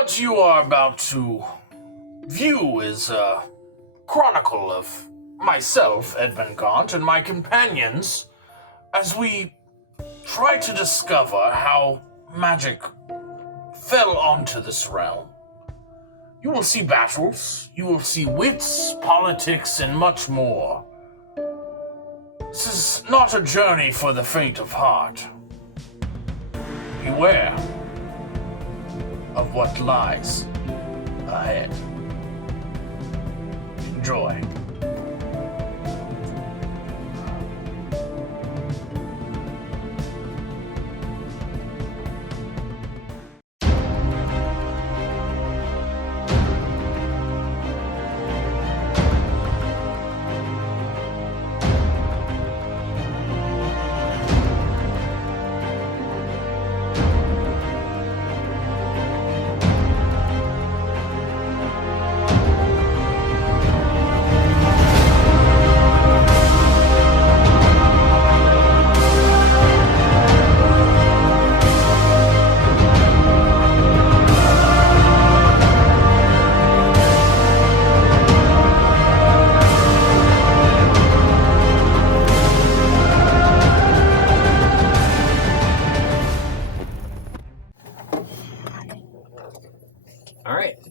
What you are about to view is a chronicle of myself, Edmund Gaunt, and my companions as we try to discover how magic fell onto this realm. You will see battles, you will see wits, politics, and much more. This is not a journey for the faint of heart. Beware of what lies ahead. Enjoy.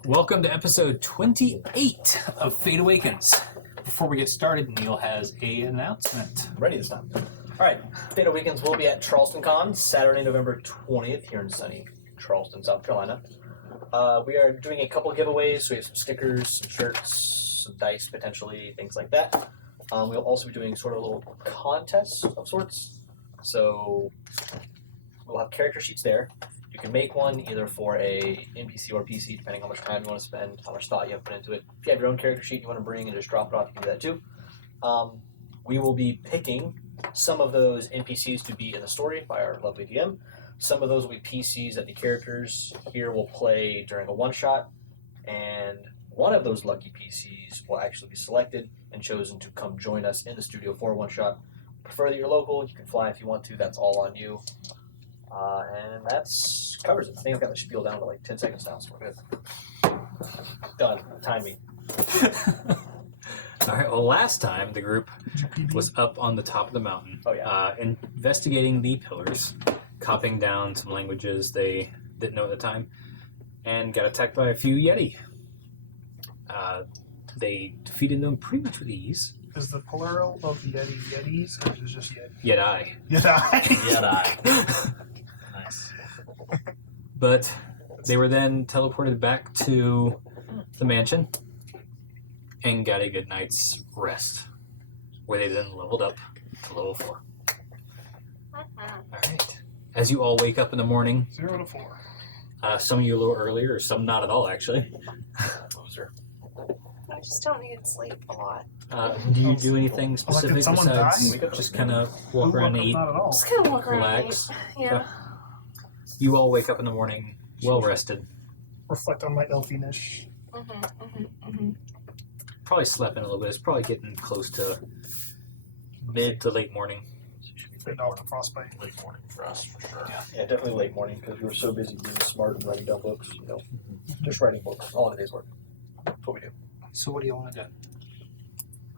Welcome to episode 28 of Fate Awakens. Before we get started, Neil has an announcement. Ready this time. Alright, Fate Awakens will be at Charleston Con, Saturday, November 20th, here in sunny Charleston, South Carolina. We are doing a couple giveaways. We have some stickers, some shirts, some dice, potentially, things like that. We'll also be doing sort of a little contest of sorts. So we'll have character sheets there. You can make one either for a NPC or PC, depending on how much time you want to spend, how much thought you have put into it. If you have your own character sheet you want to bring and just drop it off, you can do that too. We will be picking some of those NPCs to be in the story by our lovely DM. Some of those will be PCs that the characters here will play during a one-shot, and one of those lucky PCs will actually be selected and chosen to come join us in the studio for a one-shot. Prefer that you're local, you can fly if you want to, that's all on you. And that's covers it. I think I've got the spiel down to like 10 seconds now, so we're good. Done. Time me. All right, well, last time the group was up on the top of the mountain, investigating the pillars, copying down some languages they didn't know at the time, and got attacked by a few Yeti. They defeated them pretty much with ease. Is the plural of Yeti Yetis, or is it just Yeti? Yeti. Jedi. Nice. But they were then teleported back to the mansion and got a good night's rest, where they then leveled up to level 4. All right. As you all wake up in the morning, 0 to 4. Some of you a little earlier, or some not at all, actually. Loser. I just don't need sleep a lot. Do you do anything specific did someone besides die? just kind of walk around and eat? Not at all. Just kind of walk around Relax. and eat. Yeah. You all wake up in the morning, well rested. Reflect on my elfiness. Probably slept in a little bit. It's probably getting close to mid to late morning. Fend off the frostbite. Late morning for us, for sure. Yeah, definitely late morning because we were so busy being smart and writing down books. You know, just writing books, all in a day's work. That's what we do. So what do you want to do?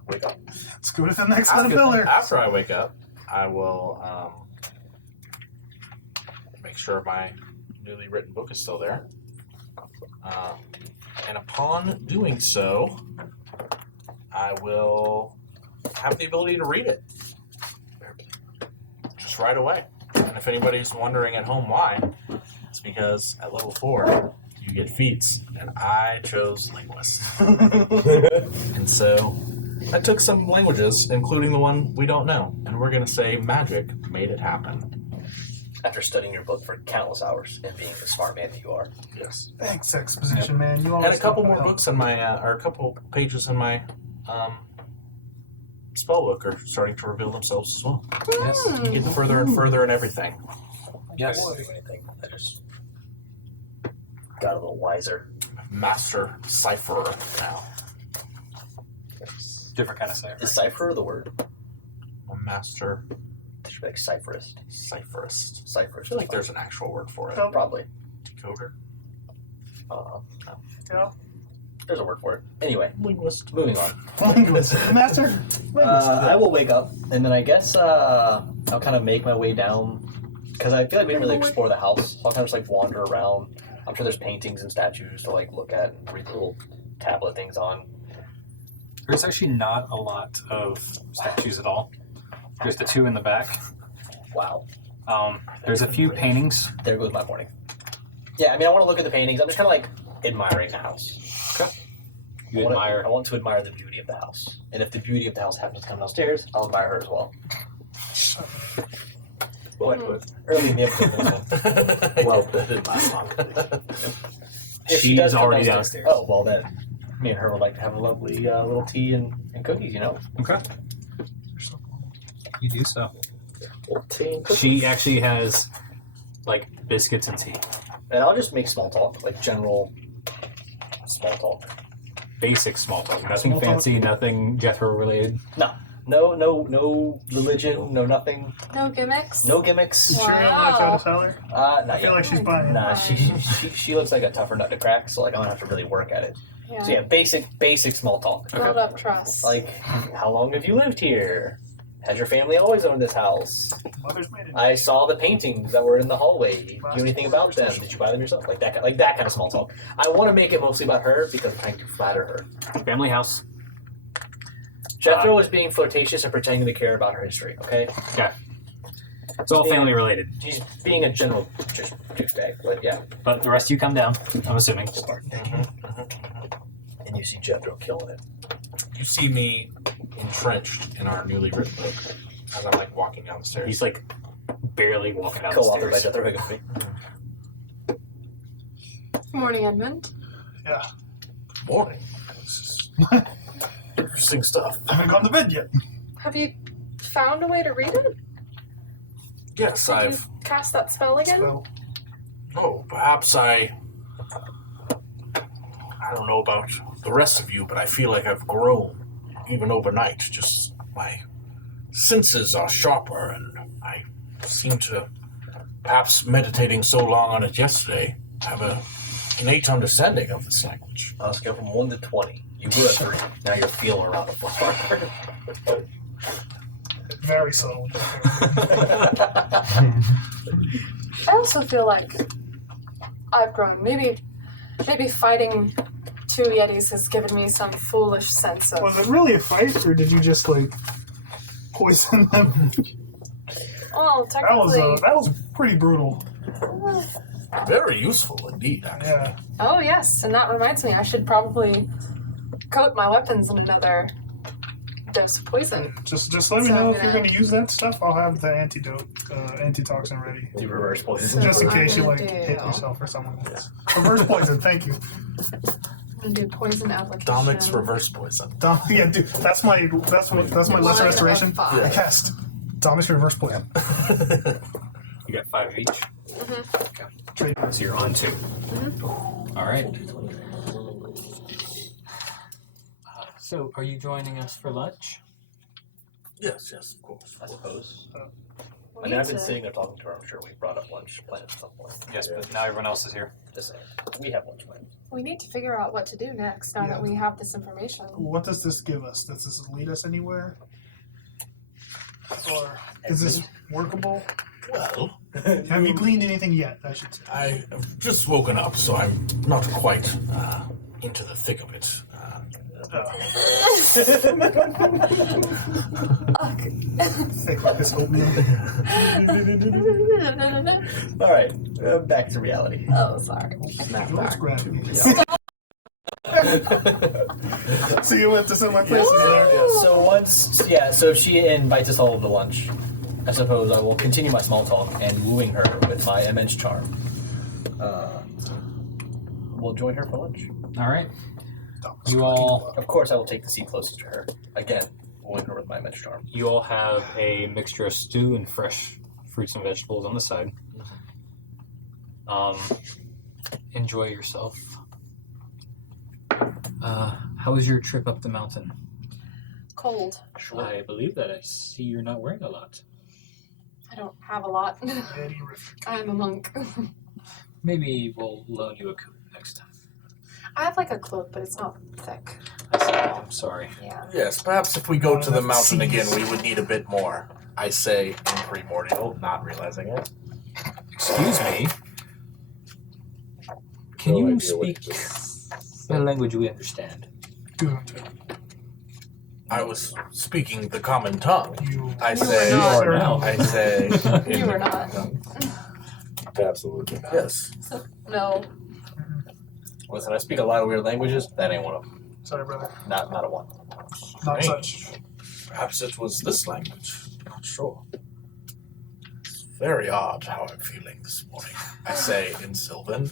Wake up. Let's go to the next set of pillar. After I wake up, I will make sure my newly written book is still there. And upon doing so, I will have the ability to read it. Just right away. And if anybody's wondering at home why, it's because at level 4, you get feats, and I chose linguist. And so I took some languages, including the one we don't know, and we're going to say magic made it happen. After studying your book for countless hours and being the smart man that you are. Yes. Thanks, exposition man. You always And a couple think more about books in my, or a couple pages in my spell book are starting to reveal themselves as well. Yes. You get further and further in everything. Yes. I didn't do anything. I just got a little wiser. Master cipherer now. Different kind of cipher. Is cipher the word? A master It should be like cipherist. cipherist. Cipherist. I feel like there's an actual word for it. Probably. Decoder. Yeah. There's a word for it. Anyway, Linguist. moving on. Master. I will wake up, and then I guess I'll kind of make my way down, because I feel like we didn't really explore the house. So I'll kind of just like wander around. I'm sure there's paintings and statues to like look at and read the little tablet things on. There's actually not a lot of statues at all. There's the two in the back. Wow. There's a few paintings. There goes my morning. Yeah, I mean, I want to look at the paintings. I'm just kind of like admiring the house. You admire. I want to admire the beauty of the house. And if the beauty of the house happens to come downstairs, I'll admire her as well. Early in the episode. Well, that didn't last long. If she She's does come already downstairs. Oh, well then, me and her would like to have a lovely little tea and cookies, you know? Okay. You do so. Little tea and cookies. She actually has like biscuits and tea. And I'll just make small talk, like general small talk. Basic small talk. Nothing Small talk. fancy, nothing Jethro related. No religion, no nothing, No gimmicks? no gimmicks. You sure you don't want to try to sell her? Not I feel yet. like she's buying. Nah, she looks like a tougher nut to crack, so like I'm gonna have to really work at it. Yeah. So yeah, basic small talk. Build up trust. Like, how long have you lived here? Has your family always owned this house? Mother's made it. I saw the paintings that were in the hallway. Do you know anything about them? Did you buy them yourself? Like that kind of small talk. I want to make it mostly about her because I'm trying to flatter her. Family house. Jethro is being flirtatious and pretending to care about her history. Okay, It's all family related. she's being a general just douchebag. But yeah, But the rest of you come down, I'm assuming. and you see Jethro killing it. You see me entrenched in our newly written book as I'm like walking down the stairs. He's like barely walking down the Co-authored by stairs. Jethro Higginby. Morning, Edmund. Yeah. Morning. Interesting stuff. I haven't gone to bed yet. Have you found a way to read it? Yes, Did I've. you cast that spell again? So, Oh, perhaps I don't know about the rest of you, but I feel like I've grown even overnight. Just my senses are sharper, and I seem to, perhaps meditating so long on it yesterday, have a innate understanding of this language. On a scale from 1 to 20, you were at 3. Now you're feeling around the floor. very subtle. I also feel like I've grown. Maybe fighting 2 Yetis has given me some foolish sense of. Was it really a fight, or did you just like poison them? Well, That was pretty brutal. Very useful indeed, actually. Yeah. Oh yes, and that reminds me, I should probably coat my weapons in another dose of poison. Just let me So know I'm if you're gonna- going to use that stuff. I'll have the antidote, antitoxin ready. Do reverse poison. Just in I'm case you gonna like hit do- yourself or someone else. Reverse poison, thank you. I'm gonna do poison application. Dominic's reverse poison. Yeah, dude, that's my lesser One restoration. of 5. I cast Dominic's reverse poison. You got 5 of each. Trade. So you're on 2. All right. So are you joining us for lunch? Yes, of course. I suppose. We I mean, need I've been to- sitting there talking to her. I'm sure we brought up lunch plans at some point. Yes, but now everyone else is here. Just saying. We have lunch plans. We need to figure out what to do next now Yeah. that we have this information. What does this give us? Does this lead us anywhere? Or is this workable? Well, Have you gleaned anything yet, I should say? I have just woken up, so I'm not quite into the thick of it. Thick like this oatmeal. All right, back to reality. Oh, sorry. Let's grab me. Yeah. So you went to some of my places there? So if she invites us all to lunch, I suppose I will continue my small talk and wooing her with my immense charm. We'll join her for lunch. All right. You all Of course, I will take the seat closest to her. Again, wooing her with my immense charm. have a mixture of stew and fresh fruits and vegetables on the side. Enjoy yourself. How was your trip up the mountain? Cold. I believe that. I see you're not wearing a lot. I don't have a lot. Very rich. I'm a monk. Maybe we'll loan you a coat next time. I have like a cloak, but it's not thick. I'm sorry. Yeah. Yes, perhaps if we go to the Enough mountain seeds. again, we would need a bit more. I say in primordial, not realizing it. Excuse me. Can No you idea what speak it is. a language we understand? Good. I was speaking the common tongue. You. I You say. were not. You are now. I say. You were not. Absolutely not. Yes. No. Listen, I speak a lot of weird languages. That ain't one of them. Sorry, brother. Not a one. Not Strange. such. Perhaps it was this language. Not sure. It's very odd how I'm feeling this morning. I say in Sylvan.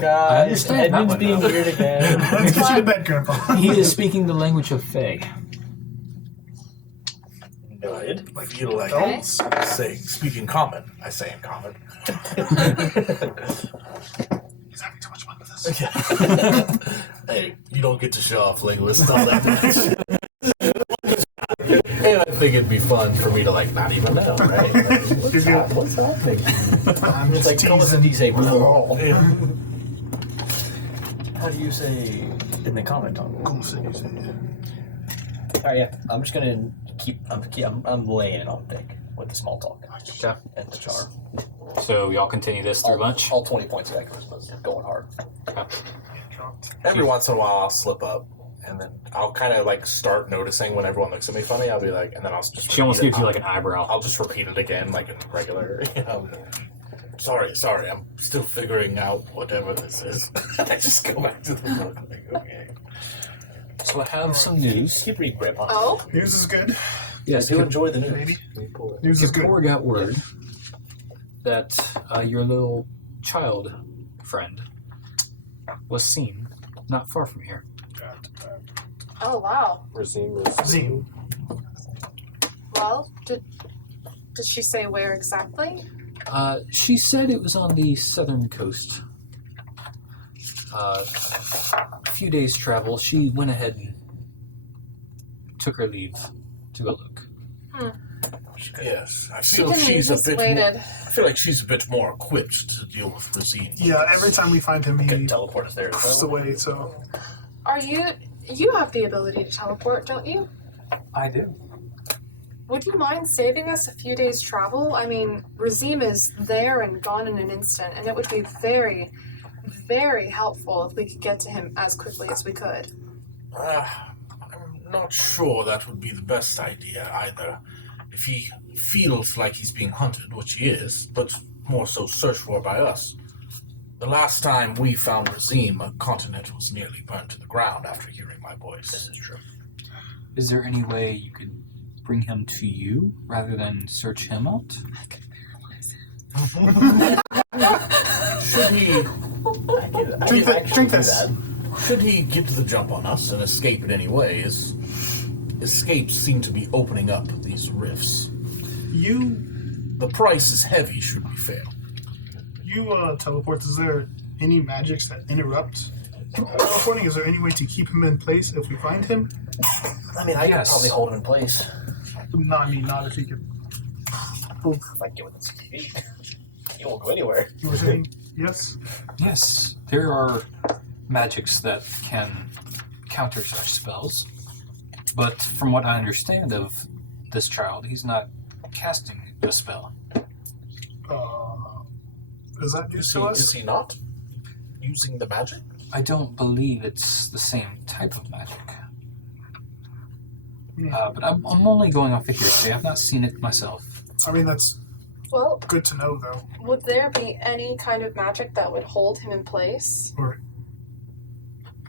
Guys, understand that Edmund's one, being though. weird again. Let's get you to bed, Grandpa. He is speaking the language of Fae. Noted. I feel like Okay. saying speaking common. I say in common. He's having too much fun with us. Hey, you don't get to show off linguists all that much. And I think it'd be fun for me to like not even know, right? Like, what's happening? I'm It's just like Thomas and teasing. D say. Yeah. How do you say in the comment on? Cool cities. All right, yeah. I'm just gonna I'm laying it on thick with the small talk Okay. and the char. So y'all continue this through lunch? All 20 points of that charisma's going hard. Every once in a while, I'll slip up, and then I'll kind of like start noticing when everyone looks at me funny. I'll be like, and then I'll just. She almost repeat it. gives you like an eyebrow. I'll just repeat it again, like in regular. Sorry. I'm still figuring out whatever this is. I just go back to the book. Like, okay. So I have some news. Keep reading, Grandpa. Oh? News is good. Yes, I do enjoy the news. Maybe. Can you pull it? News is good. Kapoor got word that your little child friend was seen not far from here. Oh, wow. Razim is Zim. Well, did she say where exactly? She said it was on the southern coast. A few days' travel. She went ahead and took her leave to go look. Yes, I She feel didn't she's a just bit. waited. I feel like she's a bit more equipped to deal with Razine. Yeah, every time we find him, Could he teleport us there as puffs well. away, so. Are you have the ability to teleport, don't you? I do. Would you mind saving us a few days' travel? I mean, Razim is there and gone in an instant, and it would be very, very helpful if we could get to him as quickly as we could. I'm not sure that would be the best idea either. If he feels like he's being hunted, which he is, but more so searched for by us. The last time we found Razim, a continent was nearly burned to the ground after hearing my voice. This is true. Is there any way you could bring him to you rather than search him out? Should he Drink this. Should he get the jump on us and escape in any way, his escapes seem to be opening up these rifts. The price is heavy should we fail. You teleport. Is there any magics that interrupt teleporting? Is there any way to keep him in place if we find him? I mean, I could Yes. probably hold him in place. No, I mean, not if he could. If I get within 60 feet. He won't go anywhere. You were saying yes? Yes, there are magics that can counter such spells. But from what I understand of this child, he's not casting a spell. Is that news Is to us? is he not using the magic? I don't believe it's the same type of magic. But I'm only going off of hearsay. I've not seen it myself. I mean, that's Well, good to know, though. would there be any kind of magic that would hold him in place? Or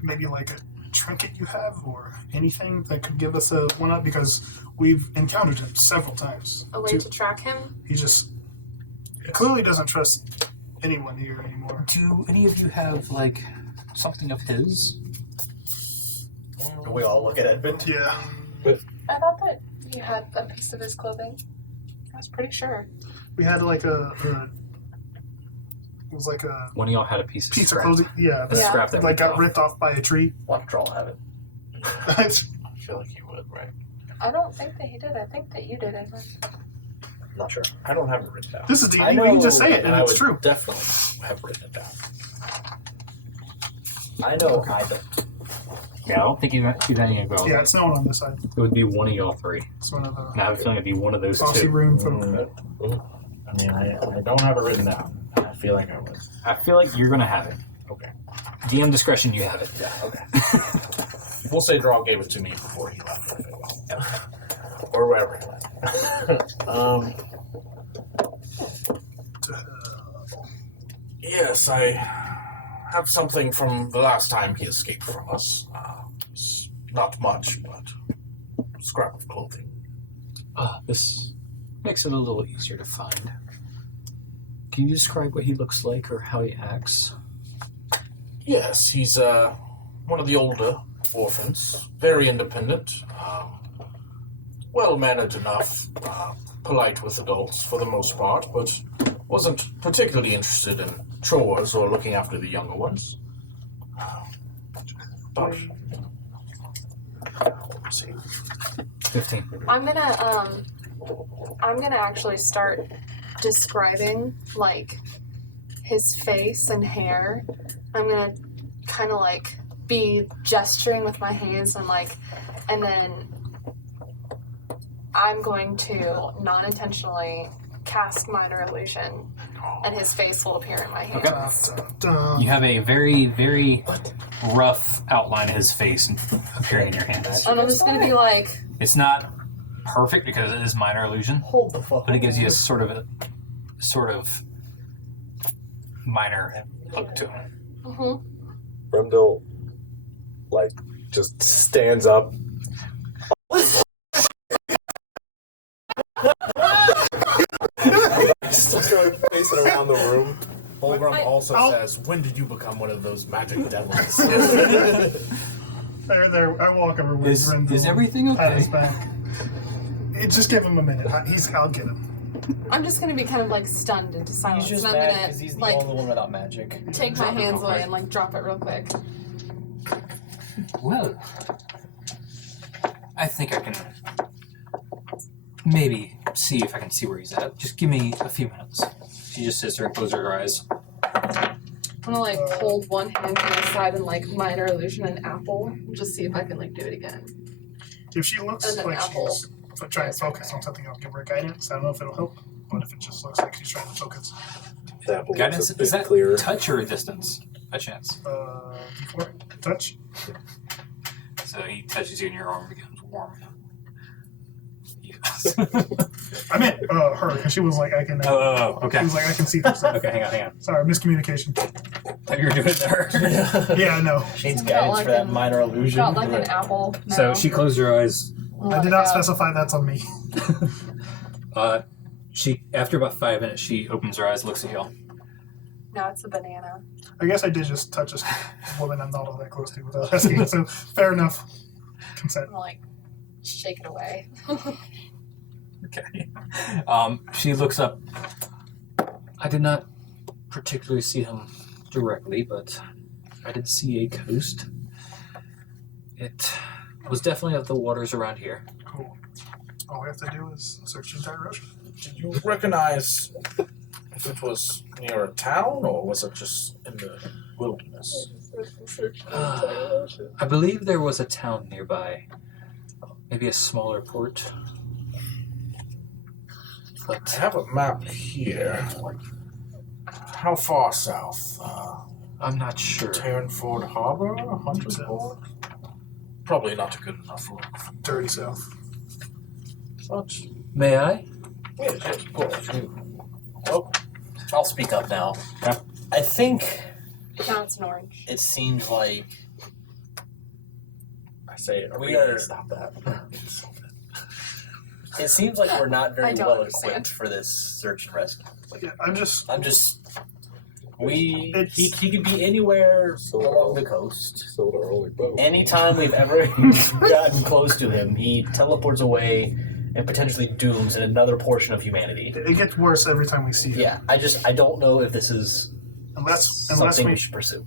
maybe like a trinket you have, or anything that could give us a one-up, because we've encountered him several times. A way to track him? He just clearly doesn't trust anyone here anymore. Do any of you have, like, something of his? We all look at Edmund. Yeah. I thought that he had a piece of his clothing. I was pretty sure. We had like it was like a One of y'all had a piece of piece of scrap. clothing. Yeah. A scrap that Like ripped got off. ripped off by a tree. Watch Troll have it. I feel like you would, right? I don't think that he did. I think that you did, Edmund. Not sure. I don't have it written down. This is D&D. I We can know, just say it, and I it's would true. definitely have written it down. I know I don't. Yeah, I don't think he's any of you. Yeah, it's no one on this side. It would be one of y'all three. It's one of the And I have a feeling it'd be one of those bossy two. room folk. I mean, I don't have it written down. I feel like I would. I feel like you're gonna have it. Okay. DM discretion, you have it. Yeah, okay. We'll say Draw gave it to me before he left. Or wherever he went. Yes, I have something from the last time he escaped from us. It's not much, but a scrap of clothing. This makes it a little easier to find. Can you describe what he looks like or how he acts? Yes, he's one of the older orphans, very independent, well-mannered enough, polite with adults for the most part, but wasn't particularly interested in chores or looking after the younger ones. But let's see. 15. I'm gonna actually start describing like his face and hair. I'm gonna kind of like be gesturing with my hands and then I'm going to non-intentionally cast minor illusion, and his face will appear in my hands. You have a very, very rough outline of his face appearing in your hands. And I'm just gonna be like, It's not perfect because it is minor illusion, Hold the fuck. but it gives you a sort of minor look to him. Bremdel, like, just stands up. Start pacing around the room. Fulgrim also I'll- says, "When did you become one of those magic devils?" There, I walk over with Is Brendel everything at his okay? back. Just give him a minute. I'll get him. I'm just gonna be kind of like stunned into silence, He's just and I'm mad gonna because he's the like only one without magic. take my Drop it hands real away quick. and like drop it real quick. Well, I think I can maybe see if I can see where he's at. Just give me a few minutes. She just sits there and closes her eyes. I'm gonna like hold one hand to my side and like minor illusion an apple, and just see if I can like do it again. If she looks And an like apple. she's trying to focus on something, I'll give her guidance. I don't know if it'll help, but if it just looks like she's trying to focus, The apple Guidance, looks a is bit that clearer. touch or distance? A chance. D4 touch. So he touches you and your arm becomes warm. Yes. I meant her because she was like, I can. Oh, okay. She was like, I can see this stuff. Okay, hang on. Sorry, miscommunication. Thought you were doing it to her. Yeah, I know. Shane's Got guidance like for that an- minor illusion. Got like an apple. So now. she closed her eyes. Let I it did not go. specify that's on me. She after about 5 minutes, she opens her eyes, looks at y'all. Now it's a banana. I guess I did just touch a woman I'm not all that close to without asking, so fair enough. Consent. I'm gonna like shake it away. Okay. She looks up. I did not particularly see him directly, but I did see a coast. It was definitely of the waters around here. Cool. All we have to do is search the entire ocean. Did you recognize if it was near a town or was it just in the wilderness? I believe there was a town nearby. Maybe a smaller port. I But have a map here. How far south? I'm not sure. Terranford Harbor? Hunter's Port? Probably not a good enough look. Dirty South. But, May I? yes, of course. Oh, I'll speak up now. Okay. I think Now it's an orange. it seems like I say, We are- stop that. it seems like we're not very I don't well understand. equipped for this search and rescue. Yeah, I'm just. He It's- could be anywhere So- along the coast. Sold our only boat. Anytime we've ever gotten close to him, he teleports away and potentially dooms in another portion of humanity. It gets worse every time we see it. Yeah, I don't know if this is Unless something we we should pursue.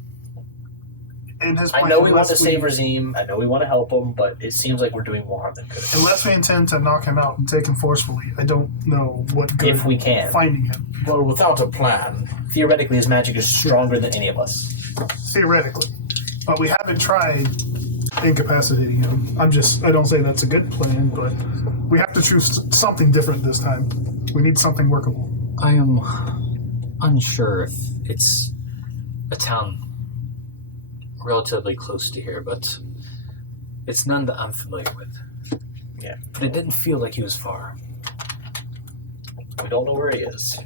in his I plan, know we want to unless save Razim. I know we want to help him, but it seems like we're doing more harm than good. Unless we intend to knock him out and take him forcefully, I don't know what good If we can. finding him. Well, without a plan, Theoretically, his magic is stronger than any of us. Theoretically. But we haven't tried incapacitating him. I don't say that's a good plan, but we have to choose something different this time. We need something workable. I am unsure if it's a town relatively close to here, but it's none that I'm familiar with. Yeah. But it didn't feel like he was far. We don't know where he is.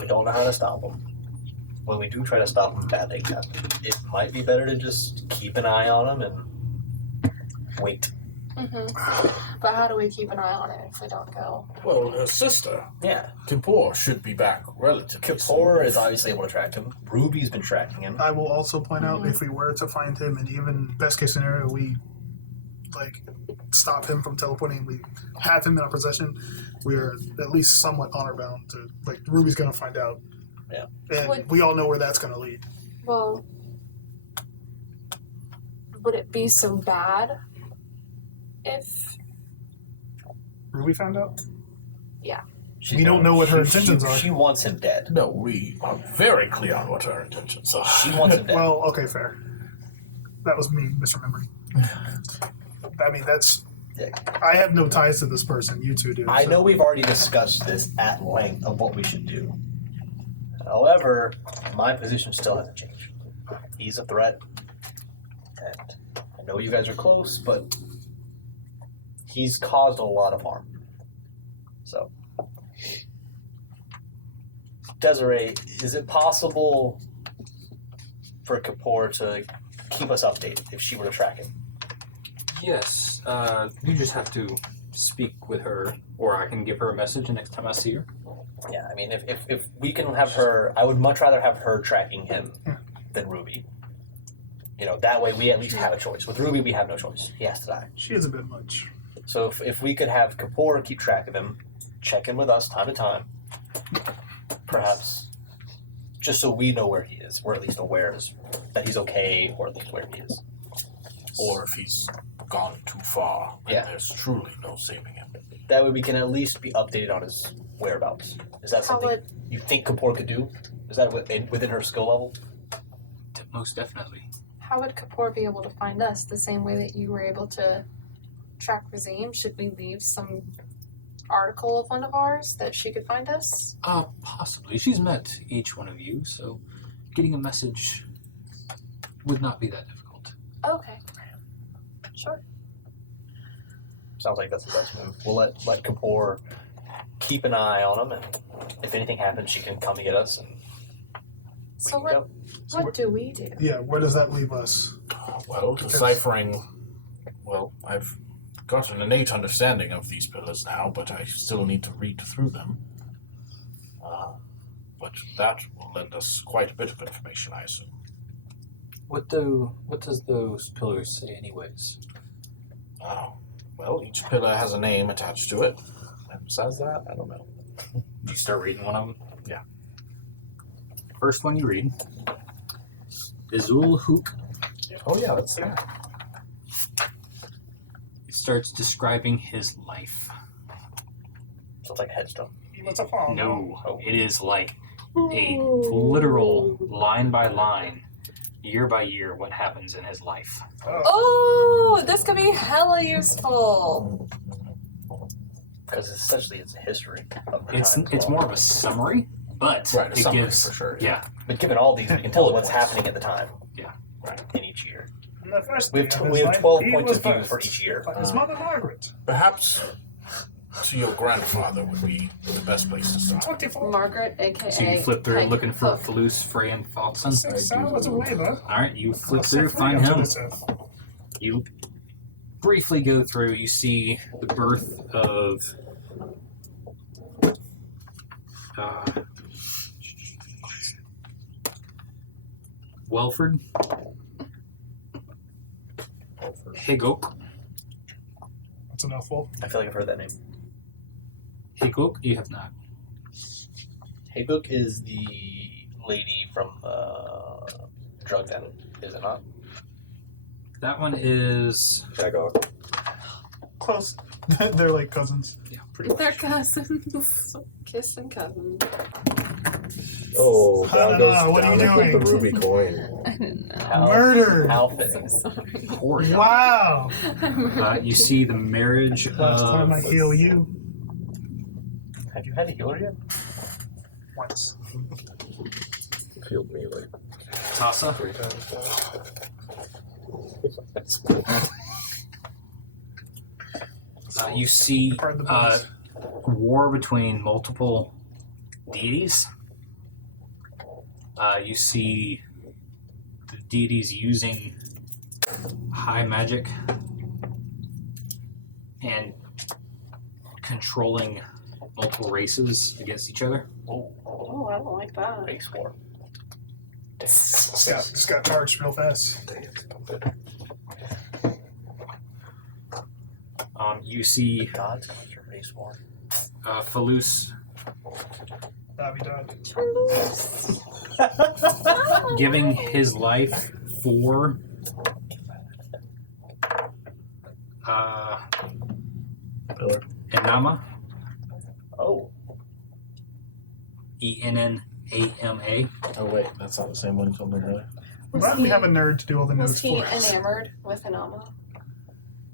We don't know how to stop him. When we do try to stop him, bad things happen. It might be better to just keep an eye on him and wait. But how do we keep an eye on it if we don't go? Well, her sister, Yeah. Kippur, should be back relatively Kapoor soon. is obviously able to track him. Ruby's been tracking him. I will also point out if we were to find him, and even best case scenario, we stop him from teleporting, we have him in our possession, we are at least somewhat honor bound to Ruby's gonna find out. Yeah. And we all know where that's gonna lead. Well, would it be so bad if... Ruby found out? She's We don't know what her intentions are. She wants him dead. No, we are very clear on what her intentions are. She wants him dead. Well, okay, fair. That was me misremembering. I mean, I have no ties to this person. You two do. I so- know we've already discussed this at length of what we should do. However, my position still hasn't changed. He's a threat, and I know you guys are close, but he's caused a lot of harm. So, Desiree, is it possible for Kapoor to keep us updated if she were to track him? Yes, you just have to speak with her, or I can give her a message the next time I see her. Yeah, I mean, if we can have her, I would much rather have her tracking him than Ruby. You know, that way we at least have a choice. With Ruby, we have no choice. He has to die. She is a bit much. So if we could have Kapoor keep track of him, check in with us time to time, perhaps, just so we know where he is. We're at least aware that he's okay, or at least where he is. Or if he's gone too far, and Yeah. there's truly no saving him. That way we can at least be updated on his whereabouts. Is that How something would... you think Kapoor could do? Is that within her skill level? Most definitely. How would Kapoor be able to find us the same way that you were able to track Razim? Should we leave some article of one of ours that she could find us? Possibly. She's met each one of you, so getting a message would not be that difficult. Okay. Sure. Sounds like that's the best move. We'll let Kapoor keep an eye on him, and if anything happens, she can come and get us, and we So can go. what do we do? Yeah, where does that leave us? Well, deciphering. Well, I've got an innate understanding of these pillars now, but I still need to read through them. But that will lend us quite a bit of information, I assume. What does those pillars say anyways? Well, each pillar has a name attached to it. And besides that, I don't know. You start reading one of them? Yeah. First one you read is Hook. Oh yeah, that's that. It starts describing his life. So it's like a headstone. He was a farmer. No, it is like a literal line by line, year by year, what happens in his life. Oh, this could be hella useful. Because essentially it's a history of the It's time. more of a summary, but Right, a it summary gives for sure. yeah. But given all these, we can tell Bullet what's points. happening at the time. Yeah. Right. In each year. In the first We have, day t- of we his have life, 12 he points was of view birthed for each year. by his mother Margaret. Perhaps to your grandfather would be the best place to start. 24. Margaret, aka. So you flip through Peg looking for Hook. Falus, Frey, and Falkson. 6 hours of labor. Alright, you flip Set through, free find unto him. this earth. You briefly go through, you see the birth of Welford Higok. That's a mouthful. I feel like I've heard that name. Higok, you have not. Haybook is the lady from Drug Den, is it not? That one is Tag off. Close. They're like cousins. Yeah, pretty They're much. cousins. Kissing cousins. Oh, I don't know, what are you down goes the doing? ruby coin. I didn't know. How, Murder! How I'm fitting. so sorry. Poor guy. Wow! You see the marriage Last time I of heal you. Have you had a healer yet? Once. Healed me like Tassa. 3 times now. You see Pardon the voice. war between multiple deities. You see the deities using high magic and controlling multiple races against each other. Oh, I don't like that. Race war. Just got charged real fast. You see God's contra race war. Falus Dobby dog. giving his life for Pillar. Enama, Oh. Ennama. Oh wait, that's not the same one you told me earlier. I'm glad we have a nerd to do all the Was notes he for us. enamored with Anama?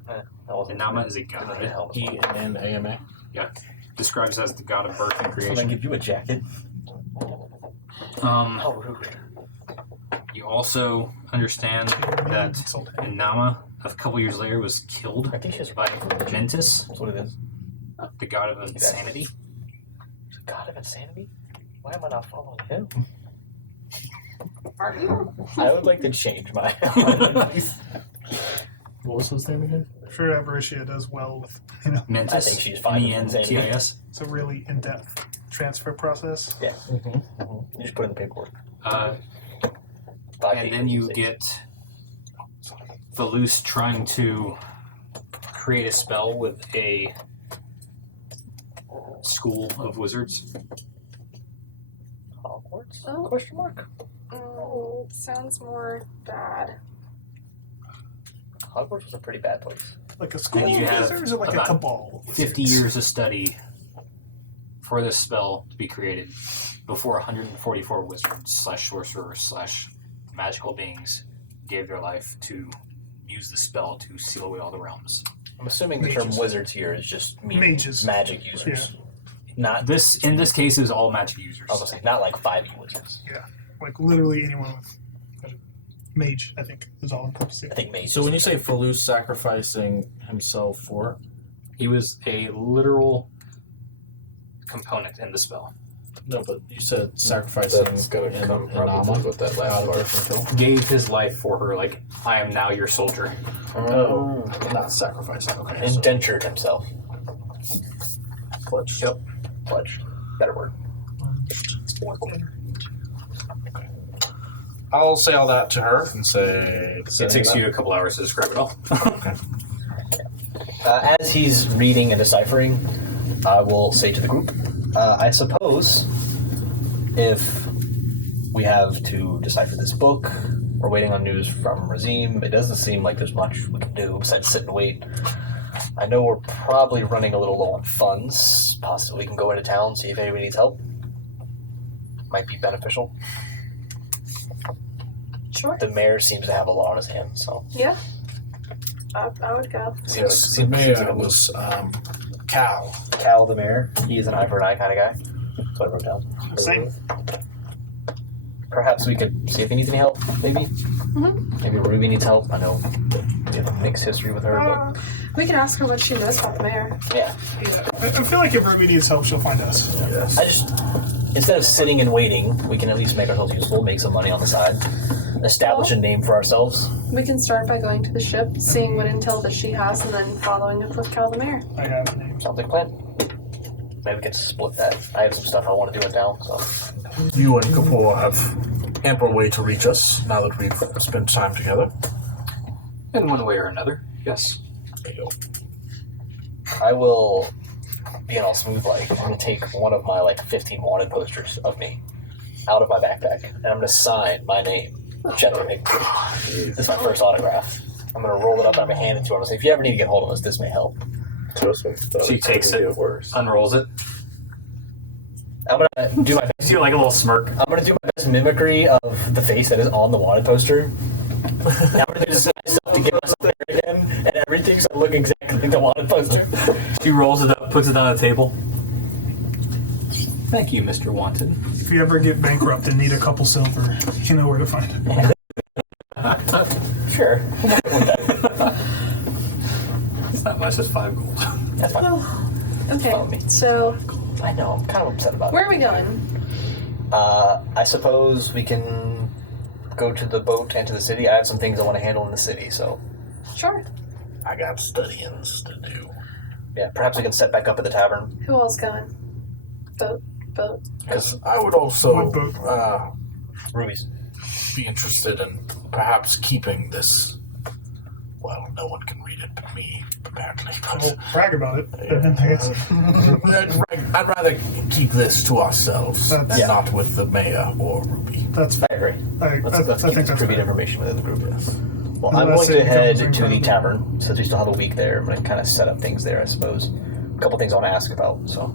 That wasn't Enama is a Didn't god. help. ENAMA. Describes as the god of birth and Can I creation. give you a jacket? How rude. You also understand that Enama, a couple years later, was killed I think she's by Mentis, That's what it is. the god of insanity. She's a god of insanity? Why am I not following him? Are you? I would like to change my. What was his name again? I'm sure Avaricia does well with, Mentis, I think she's fine with insanity. Mentis. it's a really in-depth transfer process. You just put in the paperwork. And then you get Falus trying to create a spell with a school of wizards. Hogwarts? Oh. Question mark. Sounds more bad. Hogwarts was a pretty bad place. Like a school And of you have wizards or like a about cabal? of 50 wizards? years of study for this spell to be created before 144 wizards slash sorcerers slash magical beings gave their life to use the spell to seal away all the realms. I'm assuming the term Mages. wizards here is just meaning Mages. magic users. Not, This in this case is all magic users. I was gonna say, not like 5e wizards. Like literally anyone with mage, I think, is all encompassing. I think mages. So when you say Falus sacrificing himself for, He was a literal component in the spell. no, but you said sacrificing That's gonna in come probably Enama, with that god last of part. birth and control. Gave his life for her, like, I am now your soldier. Oh, not sacrificing. Okay. so Indentured himself. pledged. Yep. Pledge. Better word. I'll say all that to her and say. It takes you a couple hours to describe it all. As he's reading and deciphering, I will say to the group, I suppose if we have to decipher this book, we're waiting on news from Razim. It doesn't seem like there's much we can do besides sit and wait. I know we're probably running a little low on funds. Possibly we can go into town, see if anybody needs help. Might be beneficial. Sure. The mayor seems to have a lot on his hands, so Yeah. I would go. Yes, the mayor was Cal. Cal, the mayor, he is an eye for an eye kind of guy. That's what I wrote down. Same. Perhaps we could see if he needs any help, maybe? Mhm. Maybe Ruby needs help. I know we have a mixed history with her, but We can ask her what she knows about the mayor. yeah. Yeah. I feel like if Ruby needs help, she'll find us. Yes. I just, instead of sitting and waiting, we can at least make ourselves useful, make some money on the side, establish a name for ourselves. We can start by going to the ship, seeing what intel that she has, and then following up with Cal the mayor. I have a name. Sounds like a plan. Maybe we can split that. I have some stuff I want to do in town, so. You and Kapoor have ample way to reach us now that we've spent time together. In one way or another, yes. I will, being all smooth like, I'm going to take one of my 15 wanted posters of me out of my backpack, and I'm going to sign my name, Cheddar. This is my first autograph. I'm going to roll it up and I'm going to hand it to her. I'm going to say, if you ever need to get hold of us, this may help. Trust me. She takes it, Get worse. unrolls it. I'm gonna do my best. You like a little smirk. I'm gonna do my best mimicry of the face that is on the wanted poster. I'm gonna do this myself to give us a there again, and everything's gonna look exactly like the wanted poster. She rolls it up, puts it on the table. Thank you, Mr. Wanted. If you ever get bankrupt and need a couple silver, you know where to find it. Sure. It's not much, it's 5 gold. That's fine. Okay, Follow me. so I know. I'm kind of upset about where it. are we going? I suppose we can go to the boat and to the city. I have some things I want to handle in the city, so Sure. I got studyings to do. yeah, perhaps we can set back up at the tavern. Who else going? Boat. Because I would also What boat? Rubies. be interested in perhaps keeping this. Well, no one can read it but me, apparently. We'll But brag about it, I guess. I'd rather keep this to ourselves and That's- not with the mayor or Ruby. That's I agree. I Let's think keep this that's privy fair. information within the group. Yes. Well, Unless I'm going to it head becomes to the incredible. tavern since we still have a week there. I'm going to kind of set up things there, I suppose. A couple things I want to ask about, so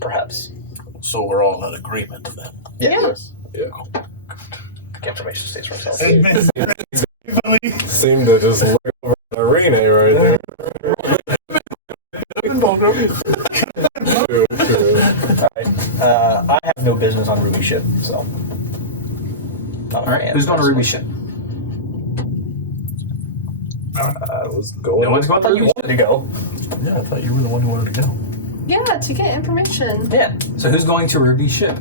perhaps. So we're all in agreement then. Yeah. Yeah. The information stays for ourselves. Admittedly, Seem to just look over the arena right there. True, true. Alright. I have no business on Ruby ship, so. Not a Alright, fan, who's going to personally. Ruby ship? I was going. No one's going I thought to you Ruby wanted to go. Yeah, I thought you were the one who wanted to go. Yeah, to get information. Yeah. So who's going to Ruby ship?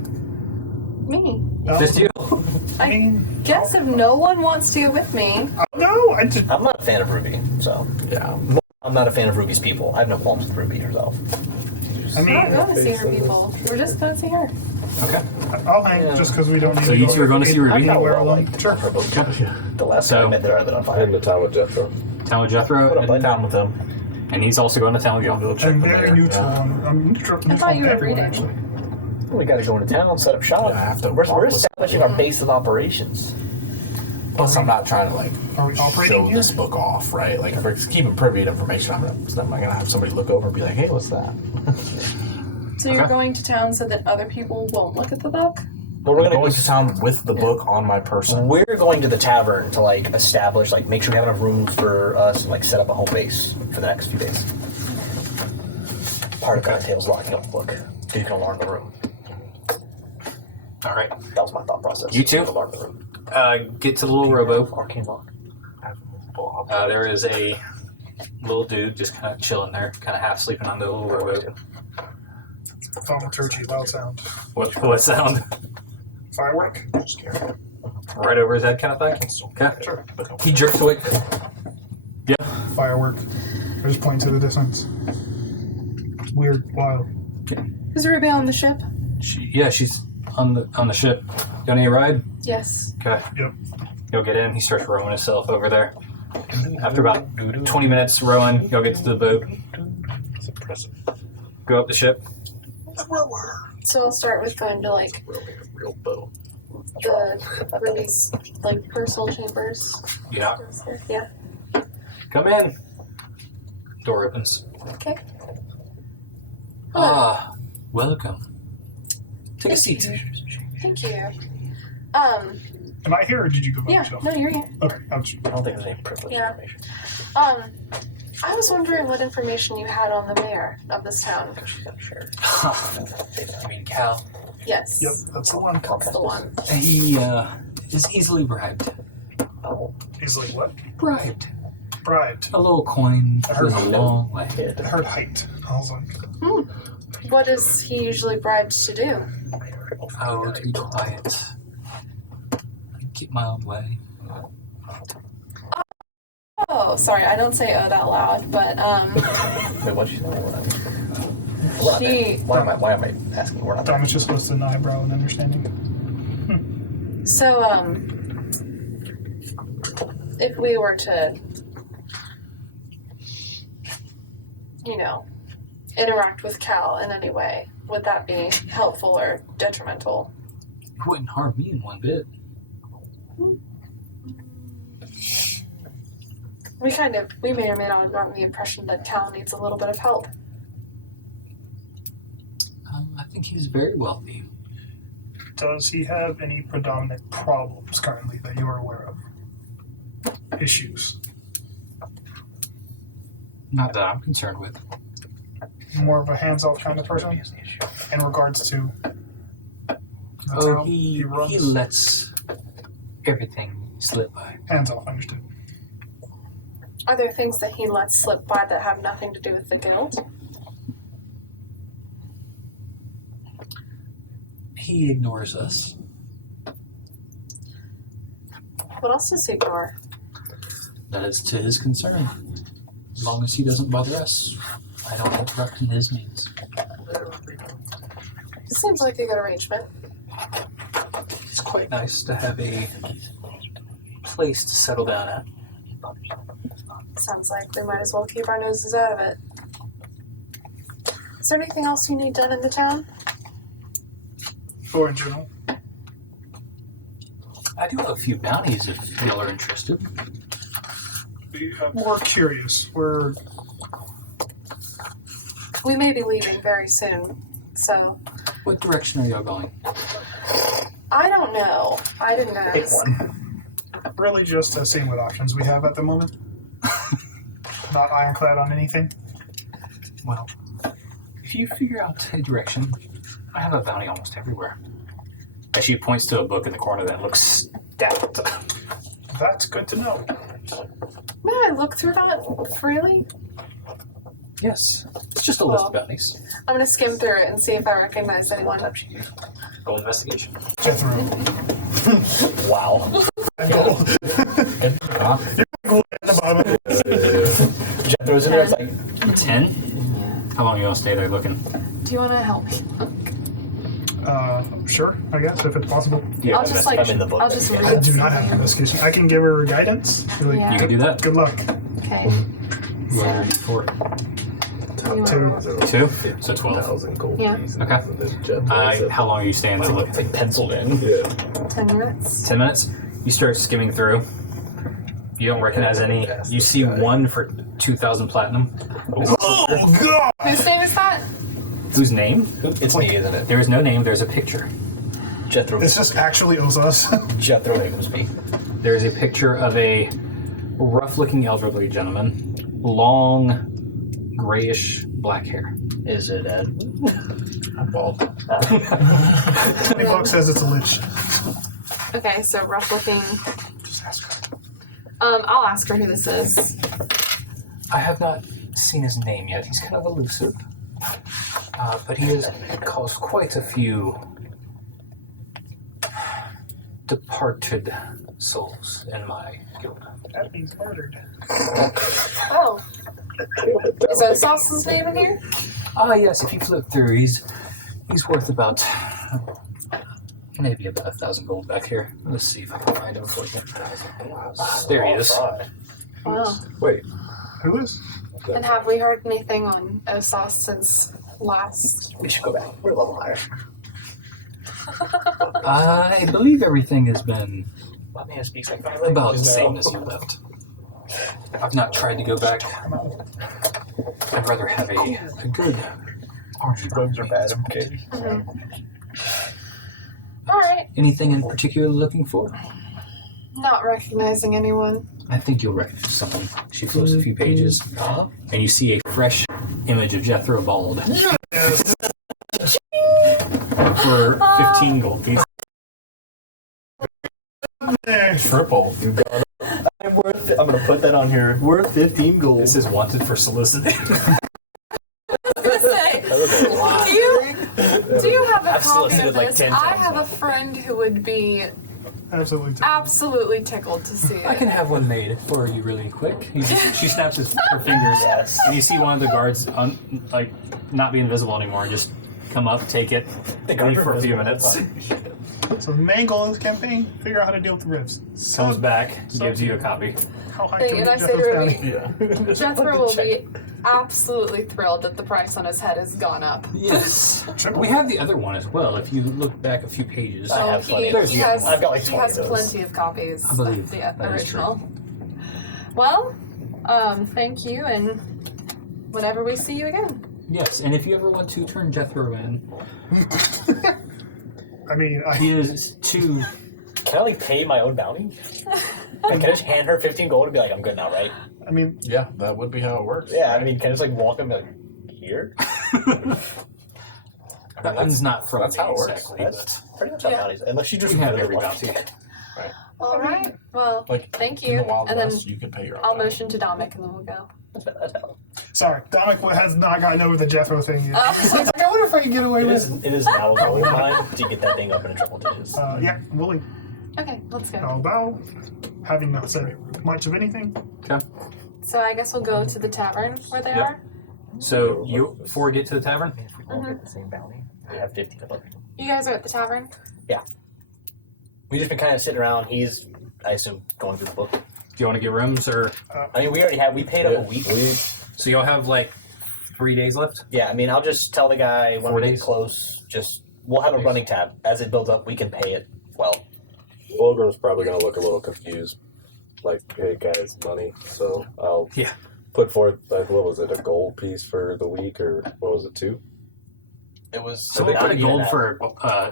Me. Just you? I mean, Guess if no one wants to go with me. no, I just I'm not a fan of Ruby, so. Yeah. I'm not a fan of Ruby's people. I have no qualms with Ruby herself. I We're not mean, going to see her people. We're just going to see her. Okay. I'll hang just because we don't need So to you go two are going to see Ruby? anywhere Well, alone. like, Sure. her boat. The last time I met there, I lit on I'm fire. in the town with Jethro. Town with Jethro, What up, and, bud? Down with them. and he's also going to town with I'll you. go check I'm the very mayor. neutral. Yeah. I'm neutral. I thought you were everyone, reading. actually. We got to go into town, set up shop. Yeah, I have to We're walk with establishing our base of operations. Plus, I'm not trying to like Are we operating show here? this book off, right? Like if we're keeping privy to information, I'm not gonna have somebody look over and be like, "Hey, what's that?" So you're Okay. going to town so that other people won't look at the book? But We're we're going going to town with the book on my person. We're going to the tavern to like establish, like make sure we have enough rooms for us and like set up a home base for the next few days. Part of that entails locking up the book. So you can alarm the room. Alright. That was my thought process. You two? Alarm the room. Get to the little rowboat. Arcane lock. There is a little dude just kind of chilling there, kind of half sleeping on the little rowboat. Thaumaturgy, loud sound. What sound? Firework? Right over his head kind of thing? Okay. Sure. He jerks awake. Yeah. Firework. I just point to the distance. Weird, wild. Is Ruby on the ship? She's on the ship. You want any ride? Yes. Okay. Yep. You'll get in. He starts rowing himself over there. After about 20 minutes rowing, you'll get to the boat. It's impressive. Go up the ship. So I'll start with going to like Rowing a real boat. the Ruby's like personal chambers. Yeah. Yeah. Come in. Door opens. Okay. Ah, welcome. Take a seat. Thank you. Am I here or did you go by Yeah. yourself? No, you're here. Okay, I'm just, I don't think there's any privileged Yeah. information. I was wondering what information you had on the mayor of this town. She's got to share. I mean, Cal. Yes. yep, that's the one. That's the one. He is easily bribed. Oh, He's like, what? Bribed. Bribed. A little coin I heard goes a no. long way. I heard height. I was like, What is he usually bribed to do? Oh, to be quiet. Get my own way. Oh, sorry, I don't say "oh" that loud, but wait, what'd you say? We're not she. there. Why am I asking? We're not there. Dom is just supposed to an eyebrow and understanding. So if we were to, interact with Cal in any way, would that be helpful or detrimental? It wouldn't harm me in one bit. We may or may not have gotten the impression that Cal needs a little bit of help. I think he's very wealthy. Does he have any predominant problems currently that you are aware of? Issues? Not that I'm concerned with. More of a hands-off kind of person in regards to the town He runs? lets everything slip by. Hands-off, understood. Are there things that he lets slip by that have nothing to do with the guild? He ignores us. What else does he ignore? That is to his concern. As long as he doesn't bother us, I don't interrupt in his means. Seems like a good arrangement. It's quite nice to have a place to settle down at. Sounds like we might as well keep our noses out of it. Is there anything else you need done in the town? Or in general? I do have a few bounties if y'all are interested. More curious. We may be leaving very soon, so What direction are y'all going? I don't know. I didn't Pick ask. one. Really just seeing what options we have at the moment. Not ironclad on anything. Well, if you figure out a direction, I have a bounty almost everywhere. As she points to a book in the corner that looks stacked. That's good to know. May I look through that freely? Yes. It's just a list of bounties. I'm gonna skim through it and see if I recognize anyone. Roll investigation. Jethro. Wow. Gold. Gold at the bottom. Jethro's in there. It's like 10? How long are you gonna stay there looking? Do you wanna help me? Sure, I guess, if it's possible. Yeah, I'll just like I'm in the book. I'll just read. I do not have an investigation. I can give her guidance. Like, Yeah. You can do that. Good luck. Okay. What are you for? You Two. wanna- 2? So 12. 1,000 gold Yeah. pieces. Okay. And then Jet How long are you staying there looking? it's like penciled in. Yeah. 10 minutes. 10 minutes? You start skimming through. You don't recognize any. You see one for 2,000 platinum. Oh, God! Whose name is that? Whose name? It's me, isn't it? There is no name, there's a picture. Jethro. It's just actually Ozas. Jethro was me. There is a picture of a rough-looking elderly gentleman, long, grayish black hair. Is it Ed? I'm bald. 20 bucks says it's a lich. Okay, so rough looking. Just ask her. I'll ask her who this is. I have not seen his name yet. He's kind of elusive. But he has caused quite a few departed souls in my guild. That means murdered. Oh. Is Osas's name in here? Yes, if you flip through, he's worth about maybe about 1,000 gold back here. Let's see if I can find him for you. There he is. Wow. Wait. Who is? And have we heard anything on Osas since last? We should go back. We're a little higher. I believe everything has been My man speaks like 5 about the languages same now. as you left. I've not tried to go back. I'd rather have a good orange Roads are bad. Okay. Alright. Anything in particular you're looking for? Not recognizing anyone. I think you'll recognize someone. She flips a few pages, and you see a fresh image of Jethro bald Yes. for 15 gold pieces. Triple. I'm gonna put that on here. Worth 15 gold. This is wanted for soliciting. I was gonna say, do you have a I've copy solicited of like this? 10 I times have now. a friend who would be Absolutely. absolutely tickled to see it. I can have one made for you really quick. She snaps her fingers, Yes. and you see one of the guards not be invisible anymore. Just come up, take it, leave for a few minutes. So the main goal of this campaign, figure out how to deal with the rifts. Comes back, gives you a copy. How high Hey, can we and I get say to Jethro's Ruby, bounty? Yeah. Jethro will be absolutely thrilled that the price on his head has gone up. Yes. We have the other one as well. If you look back a few pages. I have plenty of he those. has, I've got like he 20 has of those. plenty of copies I believe of the that is original. Well, Thank you, and whenever we see you again. Yes, and if you ever want to turn Jethro in, I mean, he is too. Can I like pay my own bounty? Like, can I just hand her 15 gold and be like, I'm good now, right? I mean, Yeah, that would be how it works. Yeah, right? I mean, can I just like walk and be like, here? That one's not from that's me how it works. exactly, That's but pretty much how Yeah. bounties. Unless you just you have really every want bounty. to. All right. Well, Like thank in you. the Wild And then West, you could pay your own. I'll bounty. motion to Dominic, and then we'll go. That's valid. sorry, Dominic has not gotten over the Jethro thing yet. Oh. He's like, I wonder if I can get away It with is, it is now a goal of mine to get that thing up in a triple digits. Yeah, willing. Okay, let's go. I'll bow, having not said much of anything. okay. So I guess we'll go to the tavern where they Yep. are. So you 4 get to the tavern. If we all get the same bounty, we have 15 above. You guys are at the tavern. We've just been kind of sitting around. He's, I assume, going through the book. Do you want to get rooms, or I mean, we already have. We paid up a week. so y'all have like 3 days left? Yeah, I mean, I'll just tell the guy when 4 we get days? close. Just we'll have a running tab as it builds up. We can pay it well. Wolgrim's probably going to look a little confused. Like, hey guys, money. So I'll Yeah. put forth, like, what was it, a gold piece for the week, or what was it, 2? It was So we not put a even gold that. for